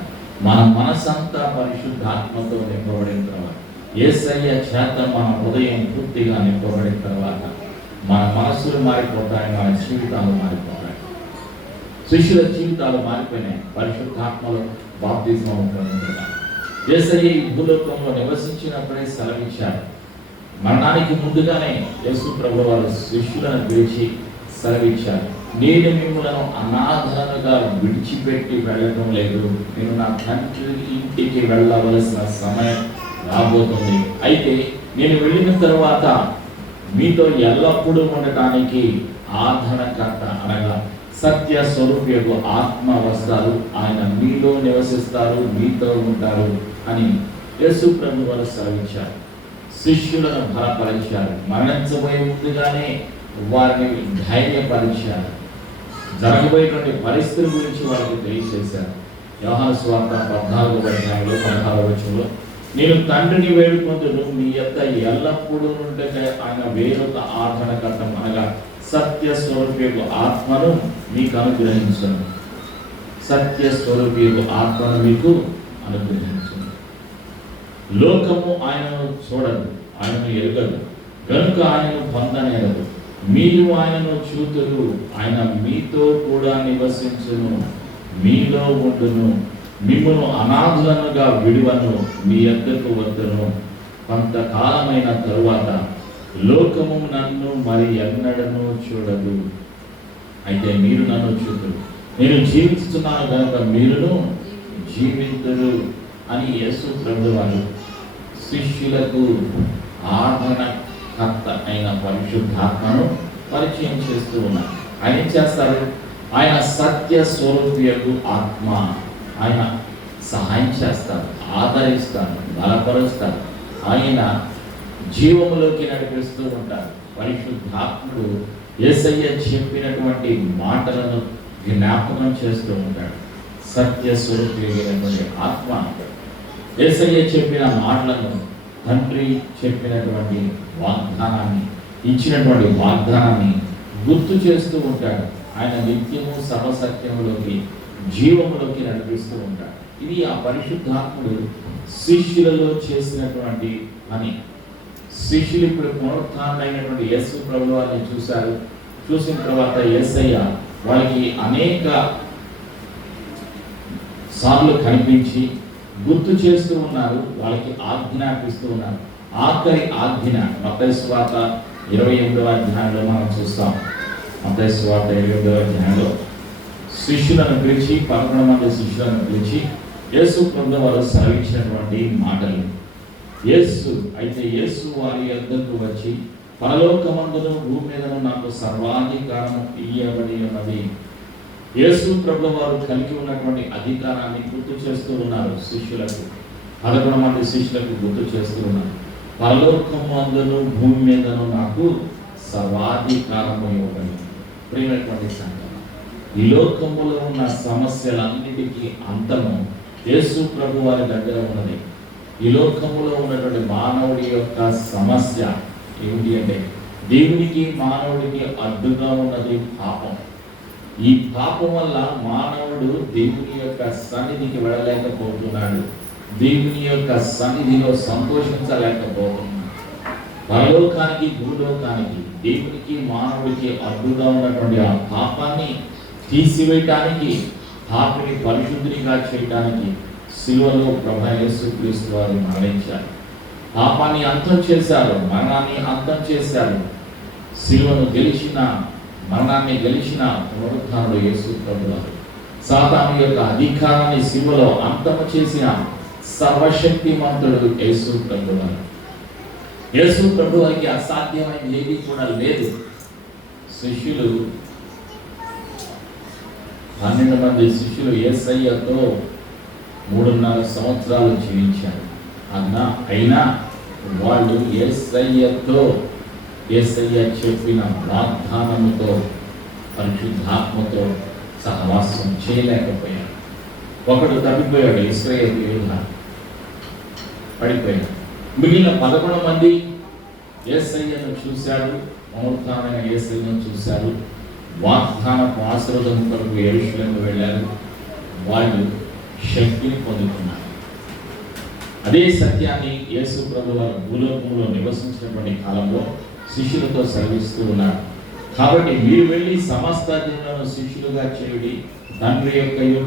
మన మనసంతా పరిశుద్ధాత్మతో నింపబడిన తర్వాత, యేసయ్య చేత మన హృదయం పూర్తిగా నింపబడిన తర్వాత మన మనసులు మారిపోతాయి, మన జీవితాలు మారిపోతాయి. శిష్యుల జీవితాలు మారిపోయినాయి పరిశుద్ధాత్మలో బాప్తిజం పొందిన తర్వాత. యేసయ్య ఈ భూలోకంలో నివసించినప్పుడే సెలవిచ్చారు. మరణానికి ముందుగానే యేసు ప్రభువు వారు శిష్యులను పిలిచి సెలవిచ్చారు, నేను మిమ్మల్ని అనాథలుగా విడిచిపెట్టి వెళ్ళడం లేదు, నేను నా తండ్రి ఇంటికి వెళ్ళవలసిన సమయం రాబోతుంది. అయితే నేను వెళ్ళిన తర్వాత మీతో ఎల్లప్పుడూ ఉండటానికి ఆధారకర్త అనగా సత్య స్వరూపకు ఆత్మ వస్తారు, ఆయన మీలో నివసిస్తారు, మీతో ఉంటారు అని యేసు ప్రభువు వారు సెలవిచ్చారు. శిష్యులను బలపరిచారు, మరణించబోయే ముందుగానే వారిని ధైర్యపరిచారు, జరగబోయేటువంటి పరిస్థితుల గురించి వాళ్ళకి తెలియజేశారు. యోహాను సువార్త 14వ అధ్యాయంలో 16వ వచనంలో, నేను తండ్రిని వేడుకొందును, మీ యొద్ద ఎల్లప్పుడూ ఉండగా ఆయన వేరొక ఆదరణకర్త అనగా సత్య స్వరూపకు ఆత్మను మీకు అనుగ్రహించను. సత్య స్వరూపకు ఆత్మను మీకు అనుగ్రహించను. లోకము ఆయనను చూడదు, ఆయనను ఎరగదు, కనుక ఆయనను పొందనేరదు. మీరు ఆయనను చూతురు, ఆయన మీతో కూడా నివసించును, మీలో ఉండును, మిమ్మల్ని అనాథులనుగా విడువను, మీ యొద్దకు వద్దును. కొంతకాలమైన తరువాత లోకము నన్ను మరి ఎన్నడను చూడదు, అయితే మీరు నన్ను చూతురు, నేను జీవిస్తున్నాను కనుక మీరును జీవితురు అని యేసు ప్రభువు వారు శిష్యులకు ఆదరణకర్త అయిన పరిశుద్ధాత్మను పరిచయం చేస్తూ ఉన్నారు. ఆయన ఏం చేస్తారు? ఆయన సత్య స్వరూపకు ఆత్మ, ఆయన సహాయం చేస్తారు, ఆదరిస్తారు, బలపరుస్తారు, ఆయన జీవములోకి నడిపిస్తూ ఉంటారు. పరిశుద్ధాత్ముడు యేసయ్య చెప్పినటువంటి మాటలను జ్ఞాపకం చేస్తూ ఉంటాడు. సత్య స్వరూపమైనటువంటి ఆత్మ యేసయ్య చెప్పిన మాటలను, తండ్రి చెప్పినటువంటి వాగ్దానాన్ని, ఇచ్చినటువంటి వాగ్దానాన్ని గుర్తు చేస్తూ ఉంటాడు. ఆయన నిత్యము సర్వసత్యములోకి, జీవములోకి నడిపిస్తూ ఉంటాడు. ఇది ఆ పరిశుద్ధాత్ముడు శిష్యులలో చేసినటువంటి పని. శిష్యులు ఇప్పుడు పునరుత్థానమైనటువంటి యేసు ప్రభువారిని చూశారు. చూసిన తర్వాత యేసయ్య వాళ్ళకి అనేక సార్లు కనిపించి గుర్తు చేస్తూ ఉన్నారు, వాళ్ళకి ఆజ్ఞాపిస్తూ ఉన్నారు. ఆఖరి ఆజ్ఞ మత్తయి సువార్త 28వ అధ్యాయంలో మనం చూస్తాం. మత్తయి సువార్త 28వ అధ్యాయంలో శిష్యులను పిలిచి, 11 మంది శిష్యులను పిలిచి యేసు ప్రభువు వారు సెలవిచ్చినటువంటి మాటలు. యేసు వారి యొద్దకు వచ్చి, పరలోకమందును భూమి మీదను నాకు సర్వాధికారము ఇయ్యబడి ఉన్నది. యేసు ప్రభువు వారు కలిగి ఉన్నటువంటి అధికారాన్ని గుర్తు చేస్తూ ఉన్నారు శిష్యులకు. 11 మంది శిష్యులకు గుర్తు చేస్తూ ఉన్నారు. పరలోకమందును భూమి మీదను నాకు సర్వాధికారము ఇవ్వబడింది. ప్రియమైనటువంటి సంగతి, ఈ లోకములో ఉన్న సమస్యలన్నిటికీ అంతము యేసు ప్రభు వారి దగ్గర ఉన్నది. ఈ లోకములో ఉన్నటువంటి మానవుడి యొక్క సమస్య ఏమిటి అంటే, దేవునికి మానవుడికి అడ్డుగా ఉన్నది పాపం. ఈ పాపం వల్ల మానవుడు దేవుని యొక్క సన్నిధికి వెళ్ళలేకపోతున్నాడు, దేవుని యొక్క సన్నిధిలో సంతోషించలేకపోతున్నాడు. పరలోకానికి, భూలోకానికి, దేవునికి మానవుడికి అడ్డుగా ఉన్నటువంటి ఆ పాపాన్ని తీసివేయటానికి, పాపిని పరిశుద్ధిగా చేయడానికి శిలువలో ప్రభు యేసుక్రీస్తు వారు మరణించారు. పాపాన్ని అంతం చేశారు, మరణాన్ని అంతం చేశారు. శిలువను గెలిచిన, మరణాన్ని గెలిచిన పునరుత్థానుడు యేసు ప్రభు వారు. సాతాను యొక్క అధికారాన్ని శిలువలో అంతము చేసిన సర్వశక్తిమంతుడు యేసు ప్రభు వారు. యేసు ప్రభు వారికి అసాధ్యమైన ఏది కూడా లేదు. శిష్యులు 12 మంది శిష్యులు యేసయ్యతో 3.5 సంవత్సరాలు జీవించారు. అయినా వాళ్ళు యేసయ్య చెప్పిన వాగ్దానముతో, పరిశుద్ధాత్మతో సహవాసం చేయలేకపోయాడు. ఒకడు తప్పిపోయాడు, ఇశ్రాయేలు యోధ పడిపోయాడు. మిగిలిన 11 మంది యేసయ్యను చూశారు, పునరుత్థానమైన యేసయ్యను చూశారు. వాగ్దానపు ఆశీర్వాదం కొరకు యెరూషలేముకు వెళ్ళారు. వాళ్ళు శక్తిని పొందుతున్నారు. అదే సత్యాన్ని యేసు ప్రభు వారు భూలోకంలో నివసించినటువంటి కాలంలో శిష్యులతో సెలవిస్తూ ఉన్నారు. కాబట్టి మీరు వెళ్ళి సమస్త జనులను శిష్యులుగా చేయుడి, తండ్రి యొక్కయు,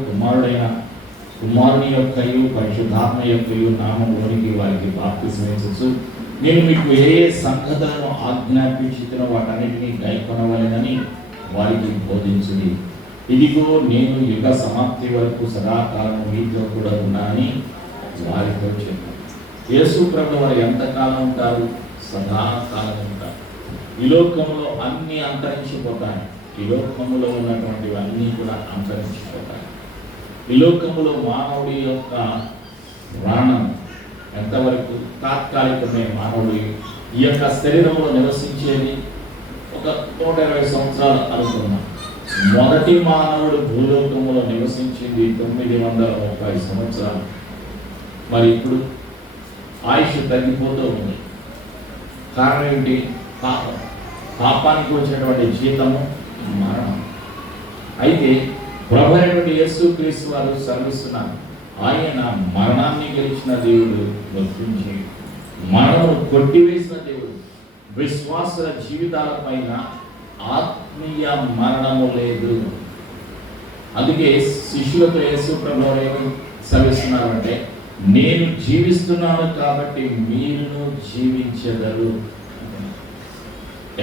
కుమారుని యొక్కయు, పరిశుద్ధాత్మ యొక్కయు నామములోనికి వారికి బాప్తిస్మమించు. నేను మీకు ఏ సంగతులను ఆజ్ఞాపించినో వాటన్నిటినీ గైకొనవలెనని వారికి బోధించుడి. ఇదిగో నేను యుగ సమాప్తి వరకు సదాకాలము మీతో కూడా ఉన్నానని వారితో చెప్పారు. యేసు ప్రభు వారు ఎంతకాలం ఉంటారు? సదాకాలం ఉంటారు. ఈ లోకంలో అన్నీ అంతరించిపోతాయి. ఈ లోకంలో ఉన్నటువంటివన్నీ కూడా అంతరించిపోతాయి. ఈ లోకంలో మానవుడి యొక్క ప్రాణం ఎంతవరకు తాత్కాలికమే. మానవుడి ఈ యొక్క శరీరంలో నివసించేది ఒక 120 సంవత్సరాలు అనుకున్నాం. మొదటి మానవుడు భూలోకంలో నివసించింది 930 సంవత్సరాలు. మరి ఇప్పుడు ఆయుష్ తగ్గిపోతూ ఉంది. కారణం ఏంటి? పాపం. పాపానికి వచ్చినటువంటి జీతము మరణం. అయితే ప్రభు అయినటువంటి యేసుక్రీస్తు వారు సెలవిస్తున్నారు, ఆయన మరణాన్ని గెలిచిన దేవుడు, గుర్తించి మరణము కొట్టివేసిన దేవుడు. విశ్వాసుల జీవితాల పైన ఆత్మీయ మరణము లేదు. అందుకే శిష్యులతో యేసు ప్రభువు ఏమి సెలవిస్తున్నారంటే, నేను జీవిస్తున్నాను కాబట్టి మీరును జీవించెదరు.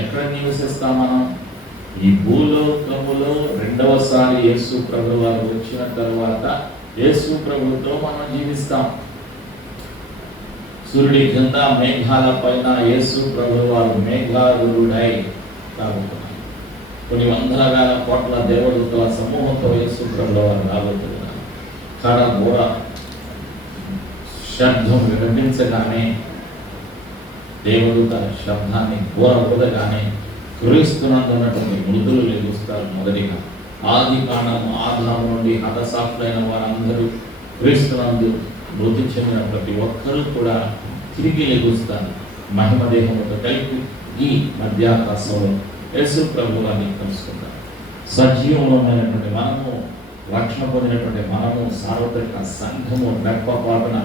ఎక్కడ నివసిస్తాం మనం? ఈ భూలోకములో రెండవసారి యేసు ప్రభువు వారు వచ్చిన తర్వాత యేసు ప్రభువుతో మనం జీవిస్తాం. సూర్యుడి కింద మేఘాల పైన యేసు ప్రభువు వారు మేఘారుడై రాబోతున్నారు. కొన్ని 100,000 కోట్ల దేవదూతల సమూహంతో యేసు ప్రభువు వారు రాబోతున్నారు. కడగోర శబ్దం వినిపించగానే, దేవదూత శబ్దాన్ని ఘోర ఊదగానే క్రీస్తునందున్నటువంటి మృతులు లెగుస్తారు. మొదటిగా ఆది కాండము, ఆదాము నుండి హతసాక్షులైన వారందరూ క్రీస్తునందు మృతి చెందిన ప్రతి ఒక్కరూ కూడా తిరిగి లెగుస్తారు. మహిమ దేహంతో కలిపి ఈ మధ్యాకాశంలో యేసు ప్రభు వారిని కలుసుకుంటారు. సజీవమైనటువంటి మనము, రక్షణ పొందినటువంటి మనము, సార్వత్రిక సంఘము రెప్పపాటున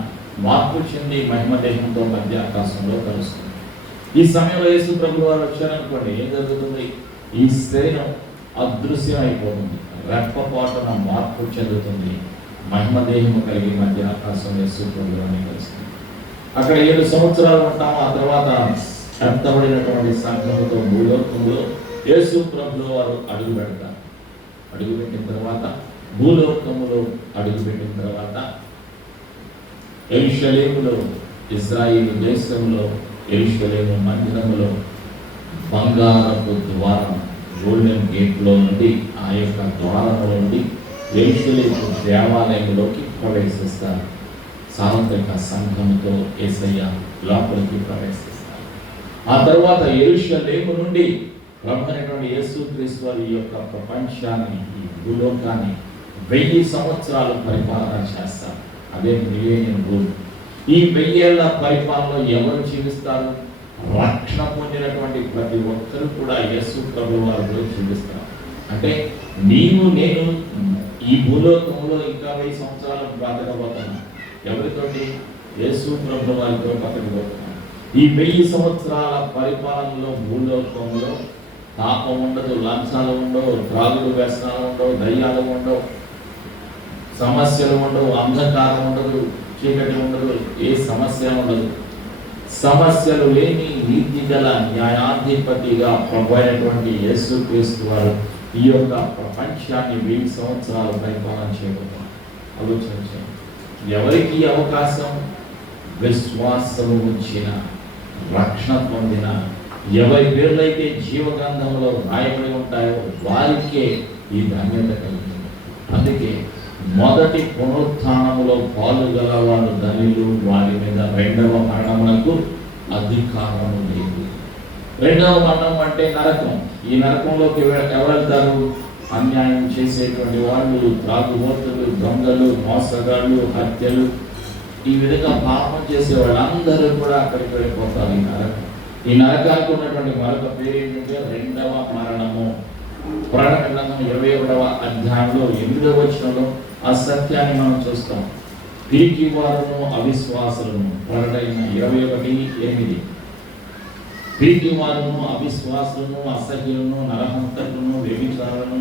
మార్పు చెంది మహిమ దేహంతో మధ్యాకాశంలో కలుస్తుంది. ఈ సమయంలో యేసు ప్రభు వారు వచ్చారనుకోండి, ఏం జరుగుతుంది? ఈ శరీరం అదృశ్యం అయిపోతుంది, రెప్పపాటున మార్పు చెందుతుంది. మహిమ దేహము కలిగి మధ్యాకాశం యేసు ప్రభు వారిని కలుస్తుంది. అక్కడ 7 సంవత్సరాలు ఉంటాము. ఆ తర్వాత ఎత్తబడినటువంటి సంఘముతో భూలోకంలో యేసు ప్రభు వారు అడుగు పెడతారు. అడుగుపెట్టిన తర్వాత భూలోకములో అడుగుపెట్టిన తర్వాత యెరూషలేములో, ఇశ్రాయేలు దేశంలో యెరూషలేము మందిరములో బంగారపు ద్వారం, గోల్డెన్ గేట్లో నుండి, ఆ యొక్క ద్వారముల నుండి యెరూషలేము దేవాలయంలోకి ప్రవేశిస్తారు. సార్వత్రిక సంఘముతో యేసయ్య లోపలికి ప్రవేశిస్తారు. ఆ తర్వాత యెరూషలేము నుండి ప్రభువైనటువంటి యేసుక్రీస్తు వారి యొక్క ప్రపంచాన్ని, ఈ భూలోకాన్ని 1000 సంవత్సరాలు పరిపాలన చేస్తారు. అదే మిలేనియం రూల్. ఈ 1000 ఏళ్ల పరిపాలనలో ఎవరు జీవిస్తారు? రక్షణ పొందినటువంటి ప్రతి ఒక్కరు కూడా యేసు ప్రభు వారిలో జీవిస్తారు. అంటే నీవు నేను ఈ భూలోకంలో ఇంకా 1000 సంవత్సరాలు బ్రతకబోతున్నాం. ఎవరితోటి? యేసు ప్రభు వారితో బ్రతకబోతున్నాం. ఈ 1000 సంవత్సరాల పరిపాలనలో భూలోకంలో పాపం ఉండదు, లంచాలు ఉండవు, త్రాగుడు వ్యసనాలు ఉండవు, దయ్యాలు ఉండవు, సమస్యలు ఉండవు, అంధకారం ఉండదు, చీకటి ఉండదు, ఏ సమస్య ఉండదు. సమస్యలు లేని నీతి గల న్యాయాధిపతిగా ప్రభు అయినటువంటి యేసుక్రీస్తు వారు ఈ యొక్క ప్రపంచాన్ని 1000 సంవత్సరాలు పరిపాలన చేయబోతున్నారు. ఆలోచించండి. ఎవరికి అవకాశం? విశ్వాసము ఉంచిన, రక్షణ పొందిన, ఎవరి పేర్లైతే జీవగ్రంథంలో రాయబడి ఉంటాయో వారికే ఈ ధన్యత కలుగుతుంది. అందుకే మొదటి పునరుత్థానములో పాలుగల వారు ధనులు, వారి మీద రెండవ మరణమునకు అధికారము లేదు. రెండవ మరణం అంటే నరకం. ఈ నరకంలోకి ఎవరు వెళ్తారు? అన్యాయం చేసేటువంటి వాళ్ళు, త్రాగుబోతులు, దొంగలు, మోసగాళ్ళు, హత్యలు, ఈ విధంగా పాపం చేసే వాళ్ళందరూ కూడా అక్కడికి వెళ్ళిపోతారు. ఈ నరకానికి ఉన్నటువంటి మరొక పేరు ఏంటంటే రెండవ మరణము. ప్రకటన గ్రంథం 21వ అధ్యాయంలో 8వ వచనంలో ఆ సత్యాన్ని మనం చూస్తాం. పిరికి వారును అవిశ్వాసులను, ప్రకటన 21:8. పిరికి వారును అవిశ్వాసులను, అసహ్యులను, నరహంతకులను, వ్యభిచారులను,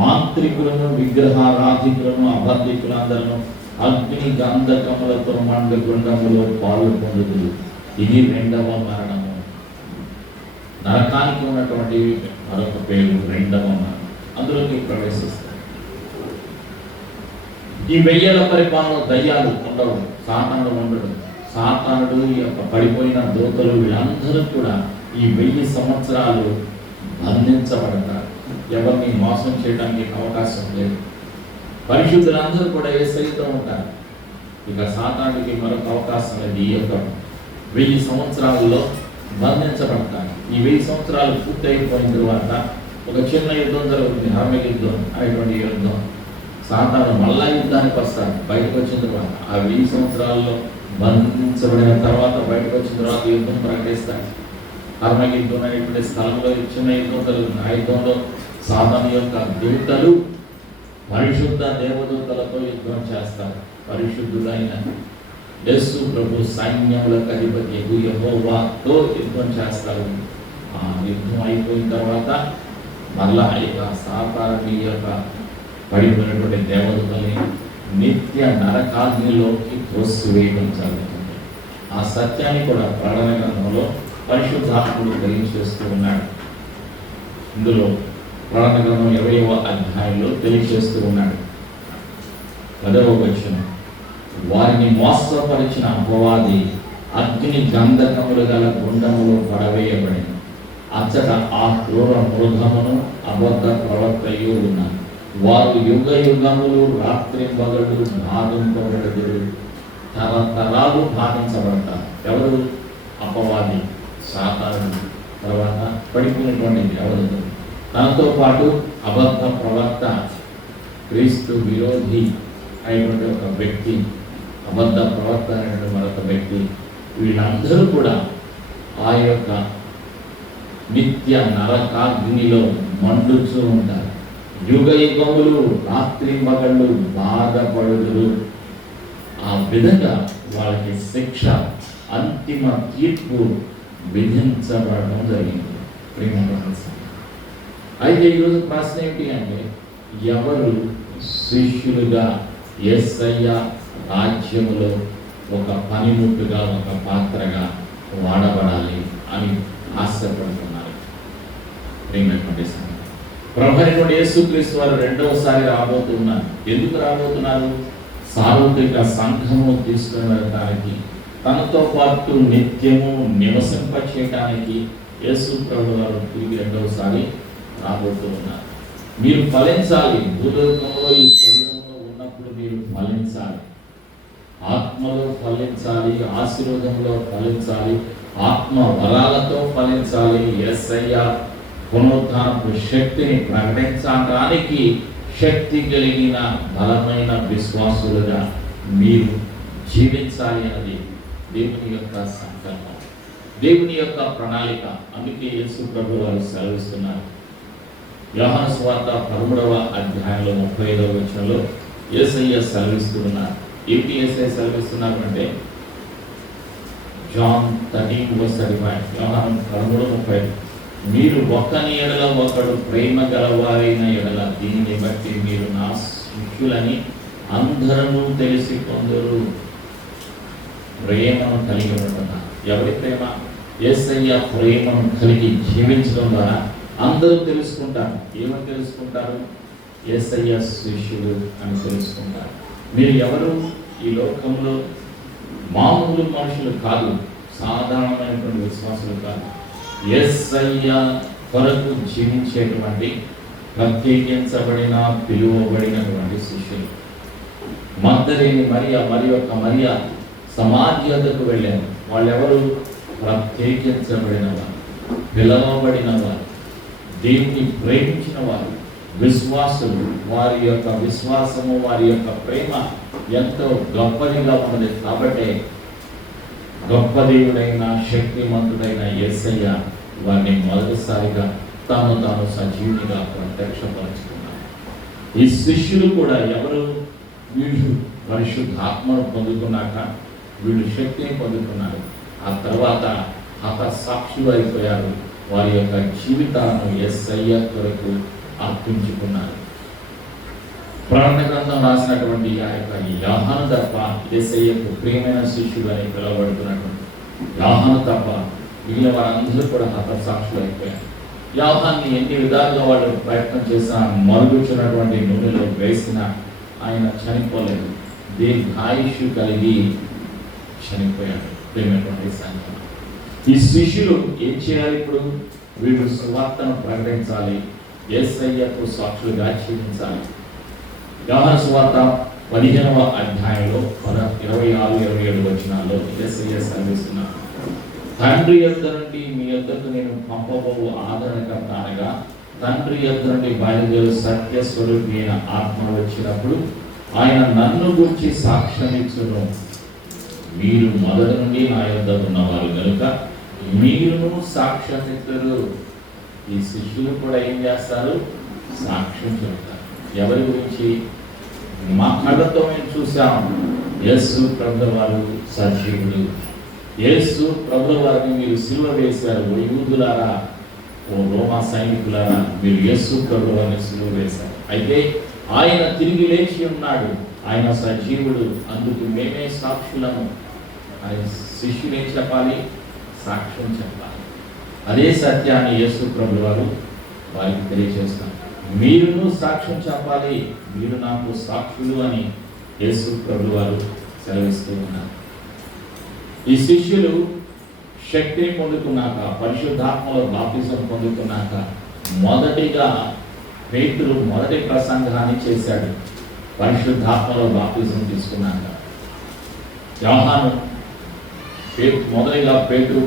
మాంత్రికులను, విగ్రహారాధికులను, అబద్ధికులందరూ అగ్ని గంధకములతో మండు గుండములో పాలు పొందుదురు. ఇది రెండవ మరణము. నరకానికి ఉన్నటువంటి మరొక పేరు రెండవ మరణం. అందులోకి ప్రవేశిస్తారు. ఈ 1000 ఏళ్ల పరిపాలనలో దయ్యాలు ఉండవు, సాతానుడు ఉండడు. సాతానుడు, ఈ యొక్క పడిపోయిన దూతలు, వీళ్ళందరూ కూడా ఈ 1000 సంవత్సరాలు బంధించబడతారు. ఎవరిని మోసం చేయడానికి అవకాశం లేదు. పరిశుద్ధులందరూ కూడా యేసయ్యతో ఉంటారు. ఇక సాతానుడికి మరొక అవకాశం లేదు. ఈ యొక్క 1000 సంవత్సరాలలో బంధించబడతారు. ఈ 1000 సంవత్సరాలు పూర్తయిపోయిన తర్వాత ఒక చిన్న యుద్ధం జరుగుతుంది, హర్మగిద్దం అనేటువంటి యుద్ధం. సాతాను మళ్ళా యుద్ధానికి వస్తారు. బయటకు వచ్చిన తర్వాత ఆ 1000 సంవత్సరాల్లో బంధించబడిన తర్వాత బయటకు వచ్చిన తర్వాత యుద్ధం ప్రకటిస్తారు. హర్మగిద్దం అనేటువంటి స్థలంలో చిన్న యుద్ధం జరుగుతుంది. ఆ యుద్ధంలో సాతాను యొక్క దూతలు పరిశుద్ధ దేవదూతలతో యుద్ధం చేస్తారు. పరిశుద్ధుడైన యేసు ప్రభు సైన్యములకు అధిపతి యెహోవాతో యుద్ధం చేస్తారు. ఆ యుద్ధం అయిపోయిన తర్వాత మళ్ళా ఇక సాతాను యొక్క పడిపోయినటువంటి దేవతల్ని నిత్య నరకాగ్నిలోకి త్రోసివేయడం జరుగుతుంది. ఆ సత్యాన్ని కూడా ప్రకటన గ్రంథంలో పరిశుద్ధాత్ముడు తెలియజేస్తూ ఉన్నాడు. ఇందులో ప్రకటన గ్రంథం 20వ అధ్యాయంలో తెలియజేస్తూ ఉన్నాడు. 10వ వచనం, వారిని మోసపరిచిన అపవాది అగ్ని గంధకములు గల గుండములో పడవేయబడిన అచ్చట ఆ క్రూర మృగమును అబద్ధ ప్రవక్తయు ఉన్నారు. వారు యుగ యుగములు రాత్రి పగలు బాధింపబడదురు, తరతరాలు బాధించబడతారు. ఎవరు? అపవాది, సాతానుడు. తర్వాత పడిపోయినటువంటి దేవతలు, దాంతో పాటు అబద్ధ ప్రవక్త, క్రీస్తు విరోధి అయినటువంటి ఒక వ్యక్తి, అబద్ధ ప్రవర్తన మరొక వ్యక్తి, వీళ్ళందరూ కూడా ఆ యొక్క నిత్య నరకాగ్నిలో మండుతూ ఉంటారు. యుగ యుగములు రాత్రి మగళ్ళు బాధపడుదురు. ఆ విధంగా వాళ్ళకి శిక్ష, అంతిమ తీర్పు విధించబడడం జరిగింది. అయితే ఈరోజు ప్రశ్న ఏంటి అంటే, ఎవరు శిష్యులుగా యేసయ్య రాజ్యములో ఒక పనిముట్టుగా, ఒక పాత్రగా వాడబడాలి అని ఆశపడుతున్నారు? ప్రభువైనటువంటి యేసుక్రీస్తు వారు రెండవసారి రాబోతున్నారు. ఎందుకు రాబోతున్నారు? సార్వత్రిక సంఘము తీసుకుని వెళ్ళడానికి, తనతో పాటు నిత్యము నివసింప చేయడానికి యేసు ప్రభు వారు తిరిగి రెండవసారి రాబోతూ ఉన్నారు. మీరు ఫలించాలి. భూలోకంలో ఈ శరీరంలో ఉన్నప్పుడు మీరు ఫలించాలి. ఆత్మలో ఫలించాలి, ఆశీర్వాదంలో ఫలించాలి, ఆత్మ వరాలతో ఫలించాలి. యేసయ్య పునరుద్ధానపు శక్తిని ప్రకటించడానికి శక్తి కలిగిన బలమైన విశ్వాసులుగా మీరు జీవించాలి అన్నది దేవుని యొక్క సంకల్పం, దేవుని యొక్క ప్రణాళిక. అందుకే యేసు ప్రభు వారు సెలవిస్తున్నారు. యోహాను సువార్త 13వ అధ్యాయంలో 35వ వచనంలో యేసయ్య సెలవిస్తున్నారు. ఏంటి యేసయ్య సెలవిస్తున్నారు అంటే, జాన్ 13:35, యోహాను 13:35, మీరు ఒకని ఎడల ఒకడు ప్రేమ గలవారైన ఎడల దీనిని బట్టి మీరు నా శిష్యులని అందరూ తెలిసి కొందరు. ప్రేమను కలిగి ఉంటున్నారు. ఎవరి ప్రేమ? యేసయ్య ప్రేమను కలిగి జీవించడం ద్వారా అందరూ తెలుసుకుంటారు. ఏమని తెలుసుకుంటారు? యేసయ్య శిష్యులు అని తెలుసుకుంటారు. మీరు ఎవరు? ఈ లోకంలో మామూలు మనుషులు కాదు, సాధారణమైనటువంటి విశ్వాసులు కాదు. యేసయ్య కొరకు జీవించేటువంటి ప్రత్యేకించబడిన, పిలువబడినటువంటి శిష్యులు. మగ్దలేని మరియ సమాధ్యతకు వెళ్ళారు. వాళ్ళెవరు? ప్రత్యేకించబడిన వారు, పిలవబడిన వారు, దేవుని ప్రేమించిన వారు, విశ్వాసులు. వారి యొక్క విశ్వాసము, వారి యొక్క ప్రేమ ఎంతో గొప్పదిగా ఉన్నది. కాబట్టి గొప్ప దేవుడైన, శక్తిమంతుడైన యేసయ్య వారిని మొదటిసారిగా తాను సజీవునిగా ప్రత్యక్షపరుచుకున్నారు. ఈ శిష్యులు కూడా ఎవరు? వీళ్ళు పరిశుద్ధాత్మను పొందుకున్నాక వీళ్ళు శక్తిని పొందుకున్నారు. ఆ తర్వాత హతసాక్షులు అయిపోయారు. వారి యొక్క జీవితాలను యేసయ్య కొరకు అర్పించుకున్నారు. ప్రకటన గ్రంథం రాసినటువంటి ఆ యొక్క యోహాను తప్ప, యేసయ్యకు ప్రియమైన శిష్యుడు అని పిలువబడుతున్నటువంటి యోహాను తప్ప మిగిలిన వారందరూ కూడా హతసాక్షులు అయిపోయారు. యోహాన్ని ఎన్ని విధాలుగా వాళ్ళు ప్రయత్నం చేసినా, మరుగుచున్నటువంటి నూనెలో వేసిన ఆయన చనిపోలేదు. దీర్ఘాయుషు కలిగి చనిపోయాడు. ప్రేమైనటువంటి సంఘం, ఈ శిష్యులు ఏం చేయాలి? ఇప్పుడు వీళ్ళు సువార్తను ప్రకటించాలి, యేసయ్యకు సాక్షులుగా జీవించాలి. యోహాను సువార్త 15వ అధ్యాయంలో 26-27 వచనాల్లో యేసయ్య సెలవిస్తున్నారు. తండ్రి యొద్ద నుండి మీ యొద్దకు నేను పంపబోవు ఆదరణకర్త అనగా తండ్రి యొద్ద నుండి బయలుదేరు సత్య స్వరూపమైన ఆత్మ వచ్చినప్పుడు ఆయన నన్ను గురించి సాక్ష్యం ఇచ్చును. మీరు మొదటి నుండి నా యొద్ద ఉన్నవారు కనుక మీరును సాక్ష్యం ఇద్దరు. ఈ శిష్యులు కూడా ఏం చేస్తారు? సాక్ష్యం చెప్తారు. ఎవరి గురించి? మా కళ్ళతో మేము చూసాం, యేసు ప్రభుల వారు సజీవుడు, యేసు ప్రభుల వారిని మీరు సిలువ వేశారు. ఓ యూదులారా, ఓ రోమా సైనికులారా, మీరు యేసు ప్రభుల వారిని సిలువ వేశారు. అయితే ఆయన తిరిగి లేచి ఉన్నాడు, ఆయన సజీవుడు, అందుకు మేమే సాక్షులము అని శిష్యులు ఏం చెప్పాలి? సాక్ష్యం చెప్పాలి. అదే సత్యాన్ని యేసు ప్రభుల వారు వారికి తెలియజేస్తారు. మీరును సాక్ష్యం చెప్పాలి, మీరు నాకు సాక్షులు అని యేసు ప్రభుల వారు సెలవిస్తూ ఉన్నారు. ఈ శిష్యులు శక్తిని పొందుకున్నాక, పరిశుద్ధాత్మలో బాప్తిజం పొందుకున్నాక, మొదటిగా పేతురు మొదటి ప్రసంగాన్ని చేశాడు. పరిశుద్ధాత్మలో బాప్తిజం తీసుకున్నాక యోహాను మొదటిగా పేతురు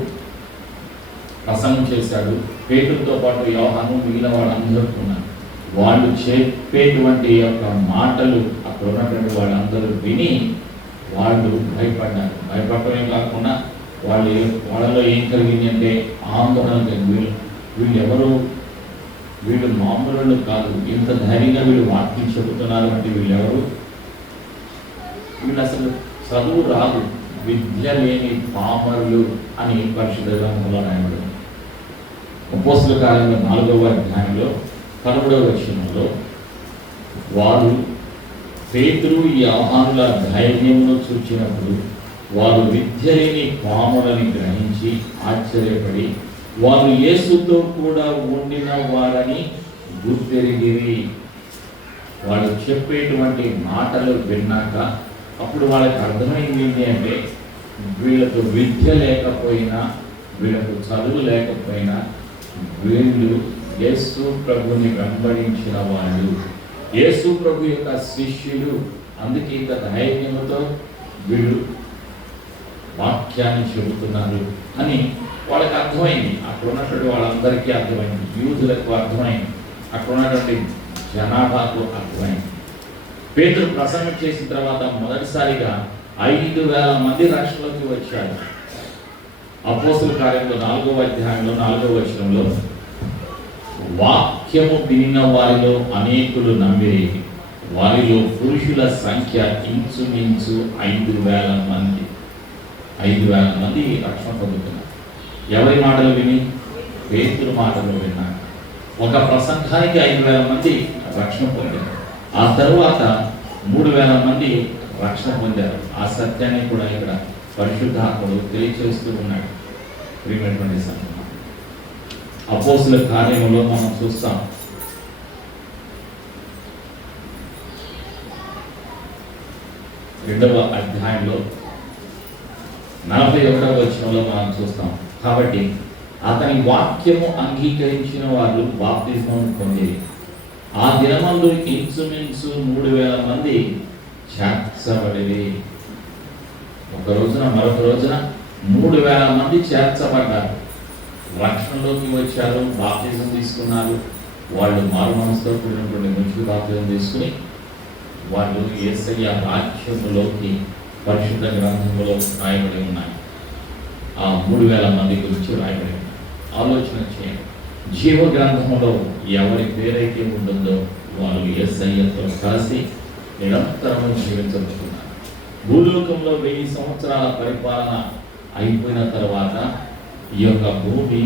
ప్రసంగం చేశాడు. పేతురుతో పాటు యోహాను మిగిలిన వాళ్ళందరూ ఉన్నారు. వాళ్ళు చెప్పేటువంటి యొక్క మాటలు అక్కడ ఉన్నటువంటి వాళ్ళందరూ విని వాళ్ళు భయపడ్డారు. భయపడటమే కాకుండా వాళ్ళలో ఏం కలిగింది అంటే ఆందోళన కలిగి, వీళ్ళు మామూలు కాదు, ఇంత ధైర్యంగా వీళ్ళు వాక్యం చెబుతున్నారు అంటే వీళ్ళు అసలు చదువు రాదు, విద్య లేని పామరులు అని పరిశుద్ధ గ్రంథంలో రాయబడింది. అపోస్తలుల కార్యములు 4వ అధ్యాయంలో 11వ వచనంలో వారు పేతురు యోహానుల ధైర్యమును చూచినప్పుడు వారు విద్య లేని పాములని గ్రహించి ఆశ్చర్యపడి వారు యేసుతో కూడా ఉండిన వారని గుర్తెరిగిరి. వాళ్ళు చెప్పేటువంటి మాటలు విన్నాక అప్పుడు వాళ్ళకి అర్థమైంది ఏంటి అంటే వీళ్ళకు విద్య లేకపోయినా, వీళ్ళకు చదువు లేకపోయినా వీళ్ళు యేసు ప్రభుని వెంబడించిన వాళ్ళు, యేసు ప్రభు యొక్క శిష్యులు. అందుకే ఇంత ధైర్యంతో వీళ్ళు వాక్యాన్ని చెబుతున్నారు అని వాళ్ళకి అర్థమైంది. అక్కడ ఉన్నటువంటి వాళ్ళందరికీ అర్థమైంది, యూదులకు అర్థమైంది, అక్కడ ఉన్నటువంటి జనాభాకు అర్థమైంది. పేతురు ప్రసంగం చేసిన తర్వాత మొదటిసారిగా 5,000 మంది రక్షణలోకి వచ్చారు. అపోస్తలుల కార్యంలో 4వ అధ్యాయంలో 4వ వచనంలో వాక్యము వినిన వారిలో అనేకులు నమ్మిరి, వారిలో పురుషుల సంఖ్య ఇంచుమించు 5,000 మంది. 5,000 మంది రక్షణ పొందుతున్నారు. ఎవరి మాటలు విని? పేతురు మాటలు విన్నారు. ఒక ప్రసంగానికి 5,000 మంది రక్షణ పొందారు. ఆ తరువాత 3,000 మంది రక్షణ పొందారు. ఆ సత్యాన్ని కూడా ఇక్కడ పరిశుద్ధాత్ముడు తెలియచేస్తూ ఉన్నాడు. ప్రియమైనటువంటి సంఘం, అపోస్తలుల కార్యములో మనం చూస్తాం. రెండవ అధ్యాయంలో 41వ వచనంలో మనం చూస్తాం. కాబట్టి అతని వాక్యము అంగీకరించిన వారు బాప్తిస్మం పొందిరి. ఆ దినమందు ఇంచుమించు 3,000 మంది చేర్చబడిరి. ఒక రోజున మరొక రోజున 3,000 మంది చేర్చబడ్డారు, రక్షణలోకి వచ్చారు, బాప్తిజం తీసుకున్నారు. వాళ్ళు మారు మనసుతో కూడినటువంటి మునుపు బాప్తిజం తీసుకుని వాళ్ళు యేసయ్య రాజ్యములోకి పరిశుద్ధ గ్రంథములో రాయబడి ఉన్నాయి. ఆ 3,000 మంది గురించి రాయబడి ఉన్నాయి. ఆలోచన చేయండి. జీవ గ్రంథంలో ఎవరి పేరైతే ఉంటుందో వాళ్ళు యేసయ్యతో కలిసి నిరంతరము జీవించబడుతున్నారు. భూలోకంలో 1000 సంవత్సరాల పరిపాలన అయిపోయిన తర్వాత ఈ యొక్క భూమి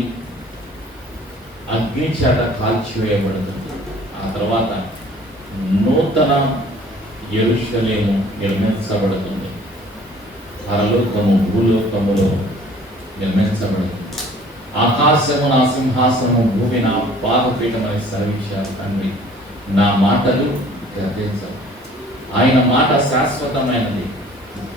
అగ్ని చేత కాల్చివేయబడుతుంది. ఆ తర్వాత నూతన యెరూషలేము నిర్మించబడుతుంది. పరలోకము భూలోకములో నిర్మించబడుతుంది. ఆకాశము నా సింహాసనము, భూమి నా పాదపీఠమని సెలవిచ్చారు తండ్రి. నా మాటలు గతించవు. ఆయన మాట శాశ్వతమైనది.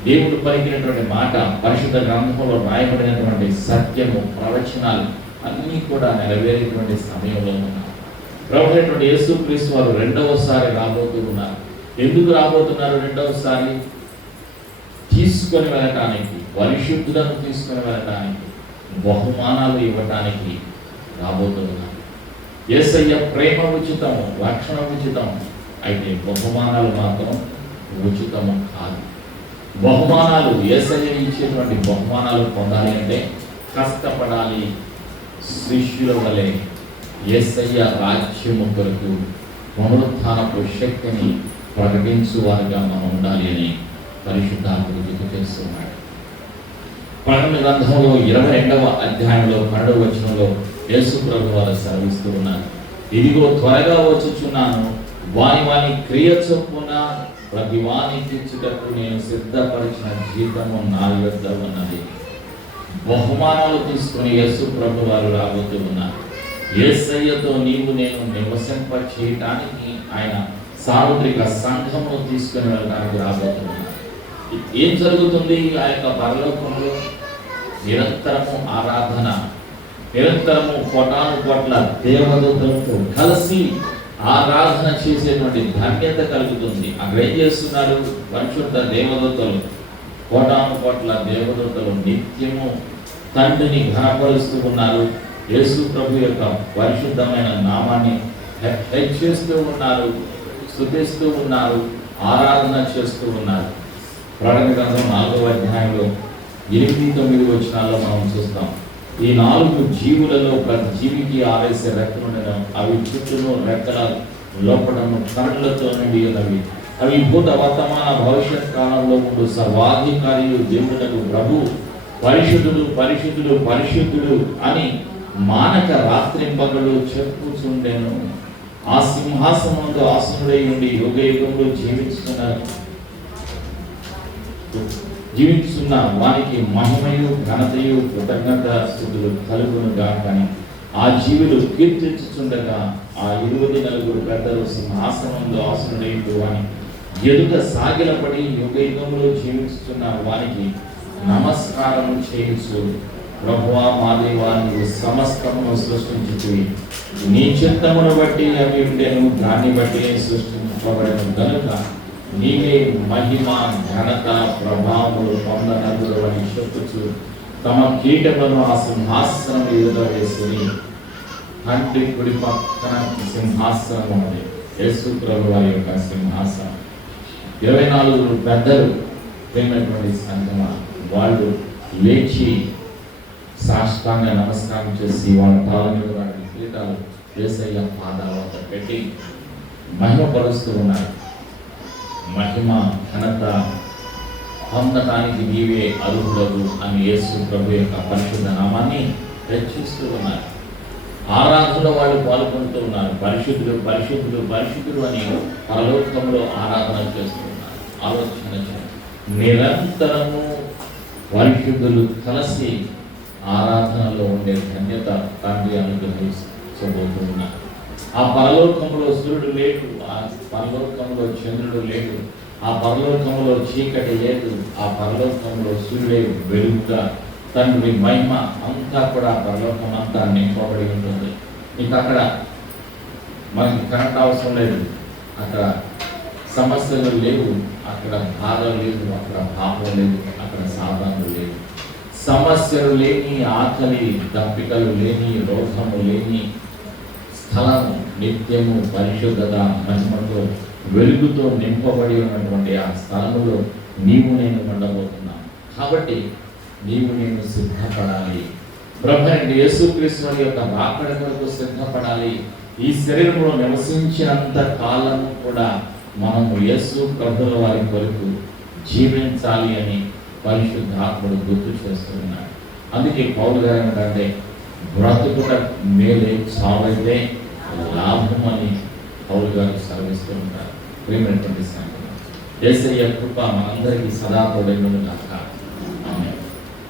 దేవుడు పలికినటువంటి మాట, పరిశుద్ధ గ్రంథంలో రాయబడినటువంటి సత్యము, ప్రవచనాలు అన్నీ కూడా నెరవేరేటువంటి సమయంలో ఉన్నారు. ప్రభువైనటువంటి యేసుక్రీస్తు వారు రెండవసారి రాబోతూ ఉన్నారు. ఎందుకు రాబోతున్నారు? రెండవసారి తీసుకొని వెళ్ళటానికి, పరిశుద్ధులను తీసుకొని వెళ్ళటానికి, బహుమానాలు ఇవ్వటానికి రాబోతున్నారు. యేసయ్య ప్రేమ ఉచితము, రక్షణ ఉచితము, అయితే బహుమానాలు మాత్రం ఉచితము కాదు. బహుమానాలు, యేసయ్య ఇచ్చేటువంటి బహుమానాలు పొందాలి అంటే కష్టపడాలి. శిష్యుల వలె యేసయ్య రాజ్యము కొరకు పునరుత్థానపు శక్తిని ప్రకటించు వారిగా మనం ఉండాలి అని పరిశుద్ధాత్ముడు గుర్తు చేస్తున్నాడు. ప్రకటన గ్రంథంలో 22వ అధ్యాయంలో 12వ వచనంలో యేసు ప్రభు వారు సెలవిస్తూ ఉన్నారు. ఇదిగో త్వరగా వచ్చుచున్నాను, వాని క్రియ చొప్పున ప్రతి వానికి ఇచ్చుటకు నేను సిద్ధపరిచిన జీతము నా యొద్ద ఉన్నది. బహుమానాలు తీసుకుని యేసు ప్రభు వారు రాబోతూ ఉన్నారు. యేసయ్యతో నీవు నేను నివసింప చేయటానికి ఆయన సార్వత్రిక సంఘమును తీసుకుని వెళ్ళడానికి రాబోతున్నారు. ఏం జరుగుతుంది? ఆ యొక్క పరలోకంలో నిరంతరము ఆరాధన, నిరంతరము కోటాను కోట్ల దేవదూతలతో కలిసి ఆరాధన చేసేటువంటి ధన్యత కలుగుతుంది. అక్కడ ఏం చేస్తున్నారు? పరిశుద్ధ దేవదూతలు, కోటాను కోట్ల దేవదూతలు నిత్యము తండ్రిని ఘనపరుస్తూ ఉన్నారు. యేసు ప్రభు యొక్క పరిశుద్ధమైన నామాన్ని హెచ్చిస్తూ ఉన్నారు, స్తుతిస్తూ ఉన్నారు, ఆరాధన చేస్తూ ఉన్నారు. ప్రకటన గ్రంథం 4వ అధ్యాయంలో 8-9 వచనాల్లో మనం చూస్తాం. ఈ 4 జీవులలో ప్రతి జీవికి 6 రెక్కలు ఉండడం, అవి చుట్టూను రెక్కల లోపడను కనులతో నిండి ఉన్నవి. అవి భూత వర్తమాన భవిష్యత్ కాలంలో ఉండు సర్వాధికారి దేవుడకు ప్రభు పరిశుద్ధుడు పరిశుద్ధుడు పరిశుద్ధుడు అని మానక రాత్రింపగలు చెప్పుచుండెను. ఆ సింహాసనంలో ఆసనుడై ఉండి యుగ యుగంలో జీవిస్తున్న వారికి మహిమయు ఘనతయు కృతజ్ఞత స్తుతులు కలుగును గాకని ఆ జీవులు కీర్తించుచుండగా ఆ 24 పెద్దలు సింహాసనంలో ఆసనుడై వాని ఎదుట సాగిలపడి యుగ యుగంలో జీవిస్తున్న వానికి నమస్కారము చేయుచు, ప్రభువా మా దేవా, నీవు సమస్తమును సృష్టించుతివి, నీ చిత్తమును బట్టి అవి ఉండెను, దాన్ని బట్టి సృష్టించబడెను గనుక నీవే మహిమ ఘనత ప్రభావములు పొందనగురు అని చెప్పుచు తమ కీటములను ఆ సింహాసనం ఎదుట వేసుకుని తండ్రి కుడి పక్కన సింహాసనం ఉంది, యేసు ప్రభు వారి యొక్క సింహాసనం. 24 పెద్దలు ప్రేమైనటువంటి సంగమ వాళ్ళు లేచి సాష్టాంగ నమస్కారం చేసి వాళ్ళ పాలన వారి కిరీటాలు యేసయ్య పాదాల వద్ద పెట్టి మహిమపరుస్తూ ఉన్నారు. మహిమ ఘనత పొందటానికి నీవే అర్హుడవు అని యేసు ప్రభు యొక్క పరిశుద్ధ నామాన్ని హెచ్చిస్తూ ఉన్నారు. ఆరాధనలో వాళ్ళు పాల్గొంటూ ఉన్నారు. పరిశుద్ధుడు పరిశుద్ధుడు పరిశుద్ధుడు అని పరలోకంలో ఆరాధన చేస్తూ ఉన్నారు. ఆలోచన నిరంతరము పరిశుద్ధులు కలిసి ఆరాధనలో ఉండే ధన్యత తండ్రి అనుగ్రహించబోతూ ఉన్నారు. ఆ పరలోకంలో సూర్యుడు లేడు, ఆ పరలోకంలో చంద్రుడు లేడు, ఆ పరలోకంలో చీకటి లేదు, ఆ పరలోకంలో సూర్యుడే వెలుగుగా తండ్రి మహిమ అంతా కూడా పరలోకం అంతా నింపబడి ఉంటుంది. ఇంకా అక్కడ మనకి కరెంట్ అవసరం లేదు, అక్కడ సమస్యలు లేవు, అక్కడ బాధ లేదు, అక్కడ పాపం లేదు, అక్కడ సాధనలు లేవు, సమస్యలు లేని, ఆకలి దప్పికలు లేని, రోగము లేని స్థలము నిత్యము పరిశుద్ధత మహిమతో వెలుగుతో నింపబడి ఉన్నటువంటి ఆ స్థలములో నీవు నేను ఉండబోతున్నాను. కాబట్టి నీవు నేను సిద్ధపడాలి. ప్రభువైన యేసుక్రీస్తు వారి యొక్క రాకడ కొరకు సిద్ధపడాలి. ఈ శరీరంలో నివసించినంత కాలము కూడా మనము యేసు ప్రభువుల వారి కొరకు జీవించాలి అని పరిశుద్ధాత్ముడు గుర్తు చేస్తున్నాడు. అందుకే పౌలు గారు ఏమంటే బ్రతుకుట మేలే చావైతే లాభం అని పౌలు గారు సెలవిస్తూ ఉంటారు. ప్రియమైనటువంటి సంగతి యేసయ్య కృప మనందరికీ సదా తోడైనను గాక. ఆమేన్.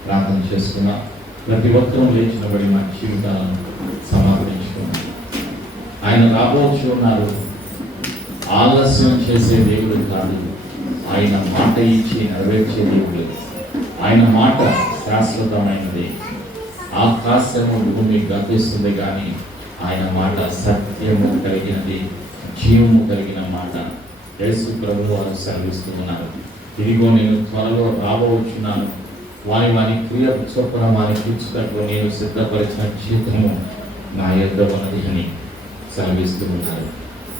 ప్రార్థన చేసుకున్నాం. ప్రతి ఒక్కరూ లేచినబడి మన జీవితాలను సమర్పించుకున్నాం. ఆయన రాబోచు ఉన్నారు. ఆలస్యం చేసే దేవుడు కాదు, ఆయన మాట ఇచ్చి నెరవేర్చే దేవుడు. ఆయన మాట శాశ్వతమైనది. ఆకాశము భూమి గతిస్తుంది కానీ ఆయన మాట సత్యము కలిగినది, జీవము కలిగిన మాట. యేసు ప్రభు వారు సెలవిస్తూ ఉన్నారు. ఇదిగో నేను త్వరలో రాబోచున్నాను, వారి క్రియ చొప్పున వారికి ఇచ్చుటకు నేను సిద్ధపరిచిన జీతము నా యొద్ద ఉన్నది అని సెలవిస్తూ ఉన్నారు.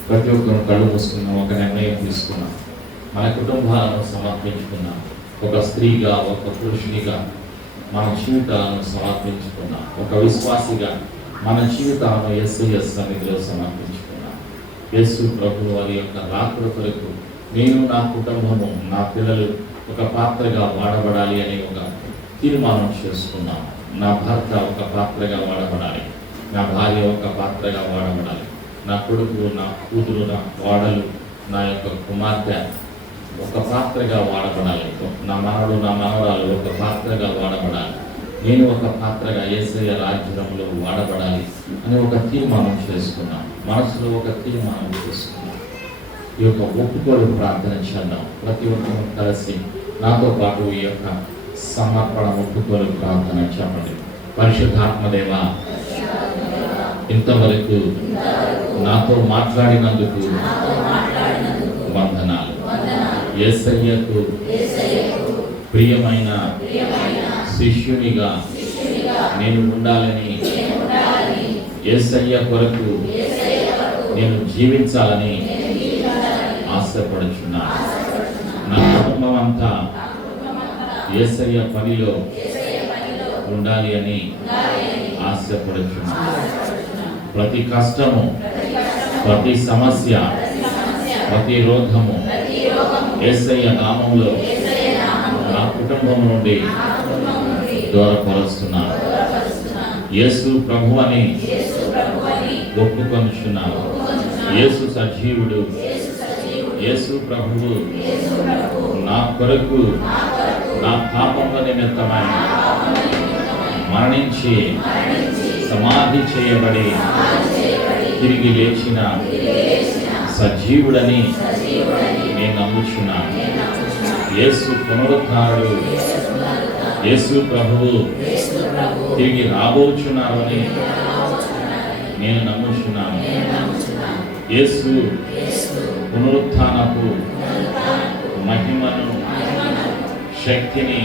ప్రతి ఒక్కరు కళ్ళు మూసుకున్నాం, ఒక నిర్ణయం తీసుకున్నాం, మన కుటుంబాలను సమర్పించుకున్నాం. ఒక స్త్రీగా, ఒక పురుషునిగా మన జీవితాలను సమర్పించుకున్నాం. ఒక విశ్వాసిగా మన జీవితాలను యేసయ్య సన్నిధిలో సమర్పించుకున్నాం. యేసు ప్రభువు వారి యొక్క రాకడ కొరకు నేను, నా కుటుంబము, నా పిల్లలు ఒక పాత్రగా వాడబడాలి అని ఒక తీర్మానం చేసుకున్నాం. నా భర్త ఒక పాత్రగా వాడబడాలి, నా భార్య ఒక పాత్రగా వాడబడాలి, నా కొడుకు, నా కూతురు, నా కోడలు, నా యొక్క కుమార్తె ఒక పాత్రగా వాడబడాలి, నా మనవడు, నా మనవరాలు ఒక పాత్రగా వాడబడాలి, నేను ఒక పాత్రగా యేసయ్య రాజ్యంలో వాడబడాలి అని ఒక తీర్మానం చేసుకున్నాం. మనసులో ఒక తీర్మానం చేసుకున్నాం. ఈ యొక్క ఒప్పుకోలు ప్రార్థన చేద్దాం. ప్రతి ఒక్కరూ కలిసి నాతో పాటు ఈ యొక్క సమర్పణ ఒప్పుకోలు ప్రార్థన చెప్పండి. పరిశుద్ధాత్మదేవా, ఇంతవరకు నాతో మాట్లాడినందుకు వందనాలు. యేసయ్యకు ప్రియమైన శిష్యునిగా నేను ఉండాలని, యేసయ్య కొరకు నేను జీవించాలని ఆశపడుచున్నాను. నా కుటుంబం అంతా యేసయ్య పనిలో ఉండాలి అని ఆశపడుచున్నాను. ప్రతి కష్టము, ప్రతి సమస్య, ప్రతి రోగము యేసయ్య నామములో నా కుటుంబం నుండి దూరపరుస్తున్నాను. యేసు ప్రభు అని ఒప్పుకొనుచున్నాను. యేసు సజీవుడు, యేసు ప్రభువు నా కొరకు నా పాపముల నిమిత్తమై మరణించి సమాధి చేయబడి తిరిగి లేచిన సజీవుడని నేను నమ్ముచున్నాను. యేసు పునరుద్ధారుడు, యేసు ప్రభువు తిరిగి రాబోచున్నారు అని నేను నమ్ముచున్నాను. యేసు పునరుత్థానపు మహిమను, శక్తిని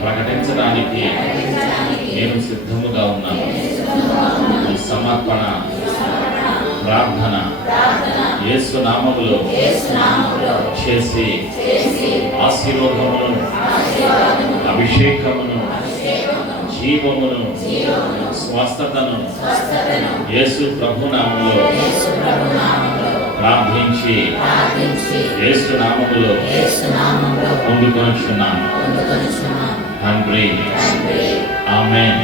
ప్రకటించడానికి నేను సిద్ధముగా ఉన్నాను. ఈ సమర్పణ ప్రార్థన యేసు నామములో చేసి ఆశీర్వాదమును, అభిషేకమును, జీవమును, స్వస్థతను యేసు ప్రభు నామములో ప్రార్థించి యేసు నామములో పొందుకొనుచున్నాను తండ్రి. ఆమేన్.